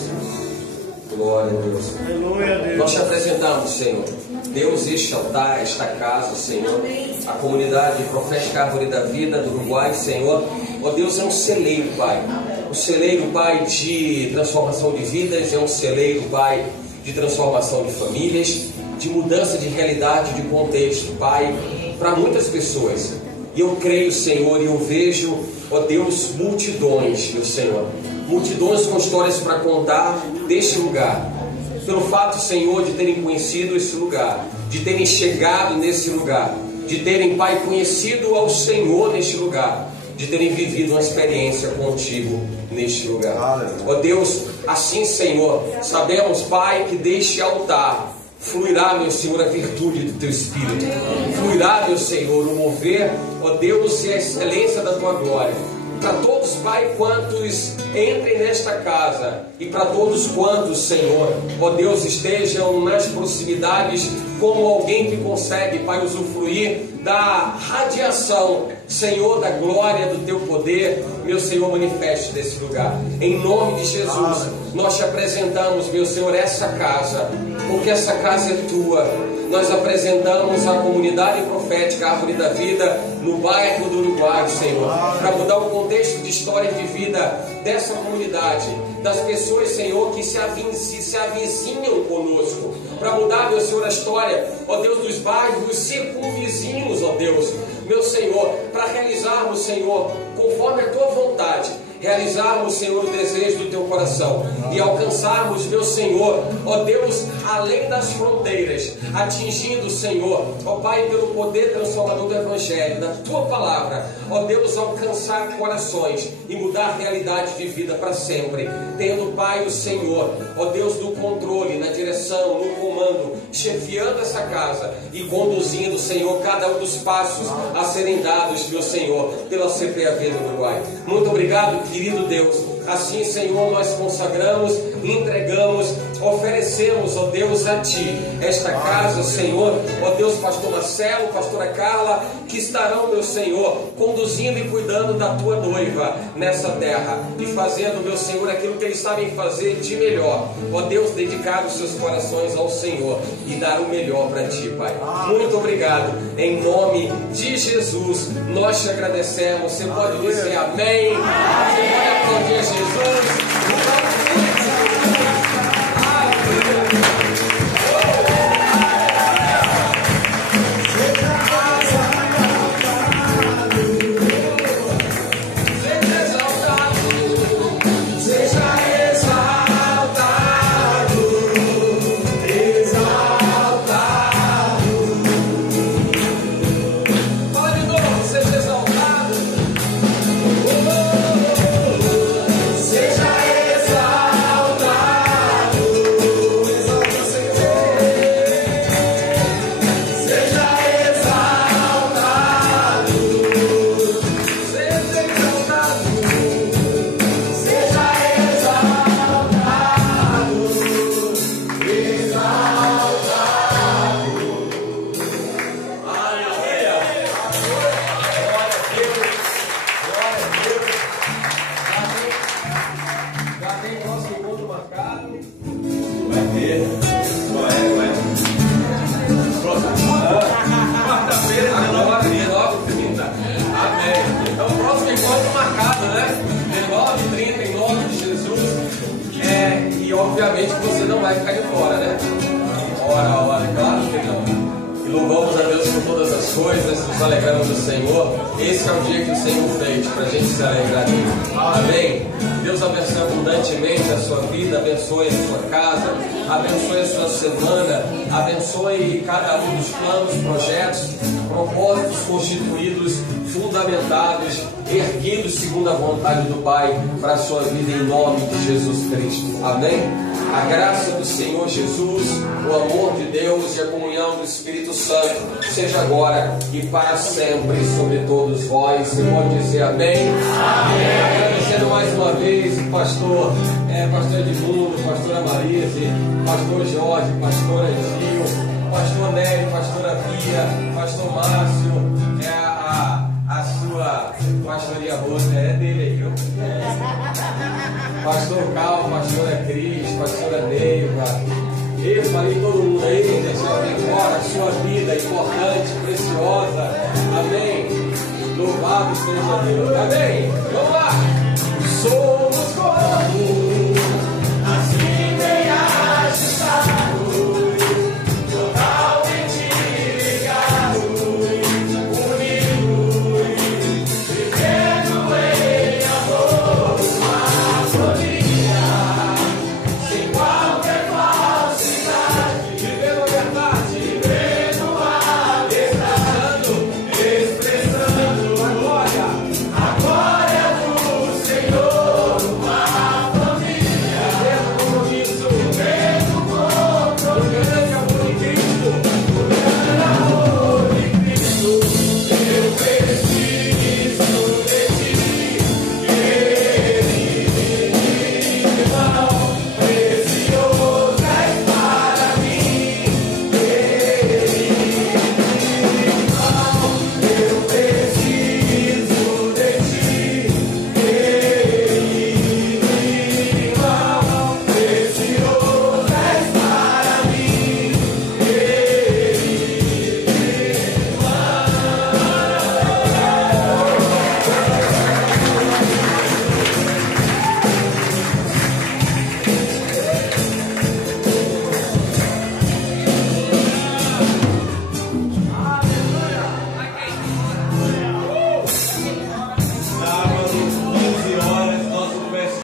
Glória a Deus. Nós te apresentamos, Senhor. Deus, este altar, esta casa, Senhor, a comunidade profética Árvore da Vida do Uruguai, Senhor, ó Deus, é um celeiro, Pai. Um celeiro, Pai, de transformação de vidas, é um celeiro, Pai, de transformação de famílias, de mudança de realidade, de contexto, Pai, para muitas pessoas. E eu creio, Senhor, e eu vejo, ó Deus, multidões, meu Senhor, multidões com histórias para contar deste lugar. Pelo fato, Senhor, de terem conhecido esse lugar, de terem chegado nesse lugar, de terem, Pai, conhecido ao Senhor neste lugar, de terem vivido uma experiência contigo neste lugar. Ó Deus, assim, Senhor, sabemos, Pai, que deste altar fluirá, meu Senhor, a virtude do Teu Espírito. Fluirá, meu Senhor, o mover, ó Deus, e a excelência da Tua glória. Para todos, Pai, quantos entrem nesta casa, e para todos quantos, Senhor, ó Deus, estejam nas proximidades, como alguém que consegue, Pai, usufruir da radiação, Senhor, da glória do Teu poder, meu Senhor, manifeste nesse lugar. Em nome de Jesus, nós te apresentamos, meu Senhor, essa casa, porque essa casa é Tua. Nós apresentamos a comunidade profética Árvore da Vida no bairro do Uruguai, Senhor, para mudar o contexto de história de vida dessa comunidade, das pessoas, Senhor, que se avizinham conosco, para mudar, meu Senhor, a história, ó Deus, dos bairros circunvizinhos, ó Deus, meu Senhor, para realizarmos, Senhor, conforme a Tua vontade, realizarmos, Senhor, o desejo do Teu coração e alcançarmos, meu Senhor, ó Deus, além das fronteiras, atingindo, Senhor, ó Pai, pelo poder transformador do Evangelho, da Tua palavra, ó Deus, alcançar corações e mudar a realidade de vida para sempre, tendo, Pai, o Senhor, ó Deus, do controle, na direção, no comando, chefiando essa casa e conduzindo, Senhor, cada um dos passos a serem dados, meu Senhor, pela CPAV do Uruguai. Muito obrigado, querido Deus. Assim, Senhor, nós consagramos, entregamos, oferecemos, ó Deus, a Ti esta casa, Senhor, ó Deus, pastor Marcelo, pastora Carla, que estarão, meu Senhor, conduzindo e cuidando da Tua noiva nessa terra e fazendo, meu Senhor, aquilo que eles sabem fazer de melhor, ó Deus, dedicar os seus corações ao Senhor e dar o melhor para Ti, Pai. Muito obrigado, em nome de Jesus, nós te agradecemos. Você pode dizer amém, você pode aplaudir Jesus. Obviamente você não vai ficar de fora, né? Ora, claro que não. E louvamos a Deus por todas as coisas, nos alegramos do Senhor. Esse é o dia que o Senhor fez para a gente se alegrar dele. Amém. Deus abençoe abundantemente a sua vida, abençoe a sua casa, abençoe a sua semana, abençoe cada um dos planos, projetos, propósitos constituídos, fundamentados, erguidos segundo a vontade do Pai para a sua vida em nome de Jesus Cristo. Amém? A graça do Senhor Jesus, o amor de Deus e a comunhão do Espírito Santo seja agora e para sempre sobre todos vós. Você pode dizer amém? Amém. Agradecendo mais uma vez o pastor Edmundo, pastora Marise, pastor Jorge, pastora Gil, pastor Nery, pastora Pia, pastor Márcio, a sua pastoria boa é dele aí, viu? Pastor Cal, pastora Cris, pastora Neiva. Eu falei todo mundo aí, deixa eu vir embora. A sua vida importante, preciosa. Amém. Louvado seja Deus. Amém. Vamos lá. Somos como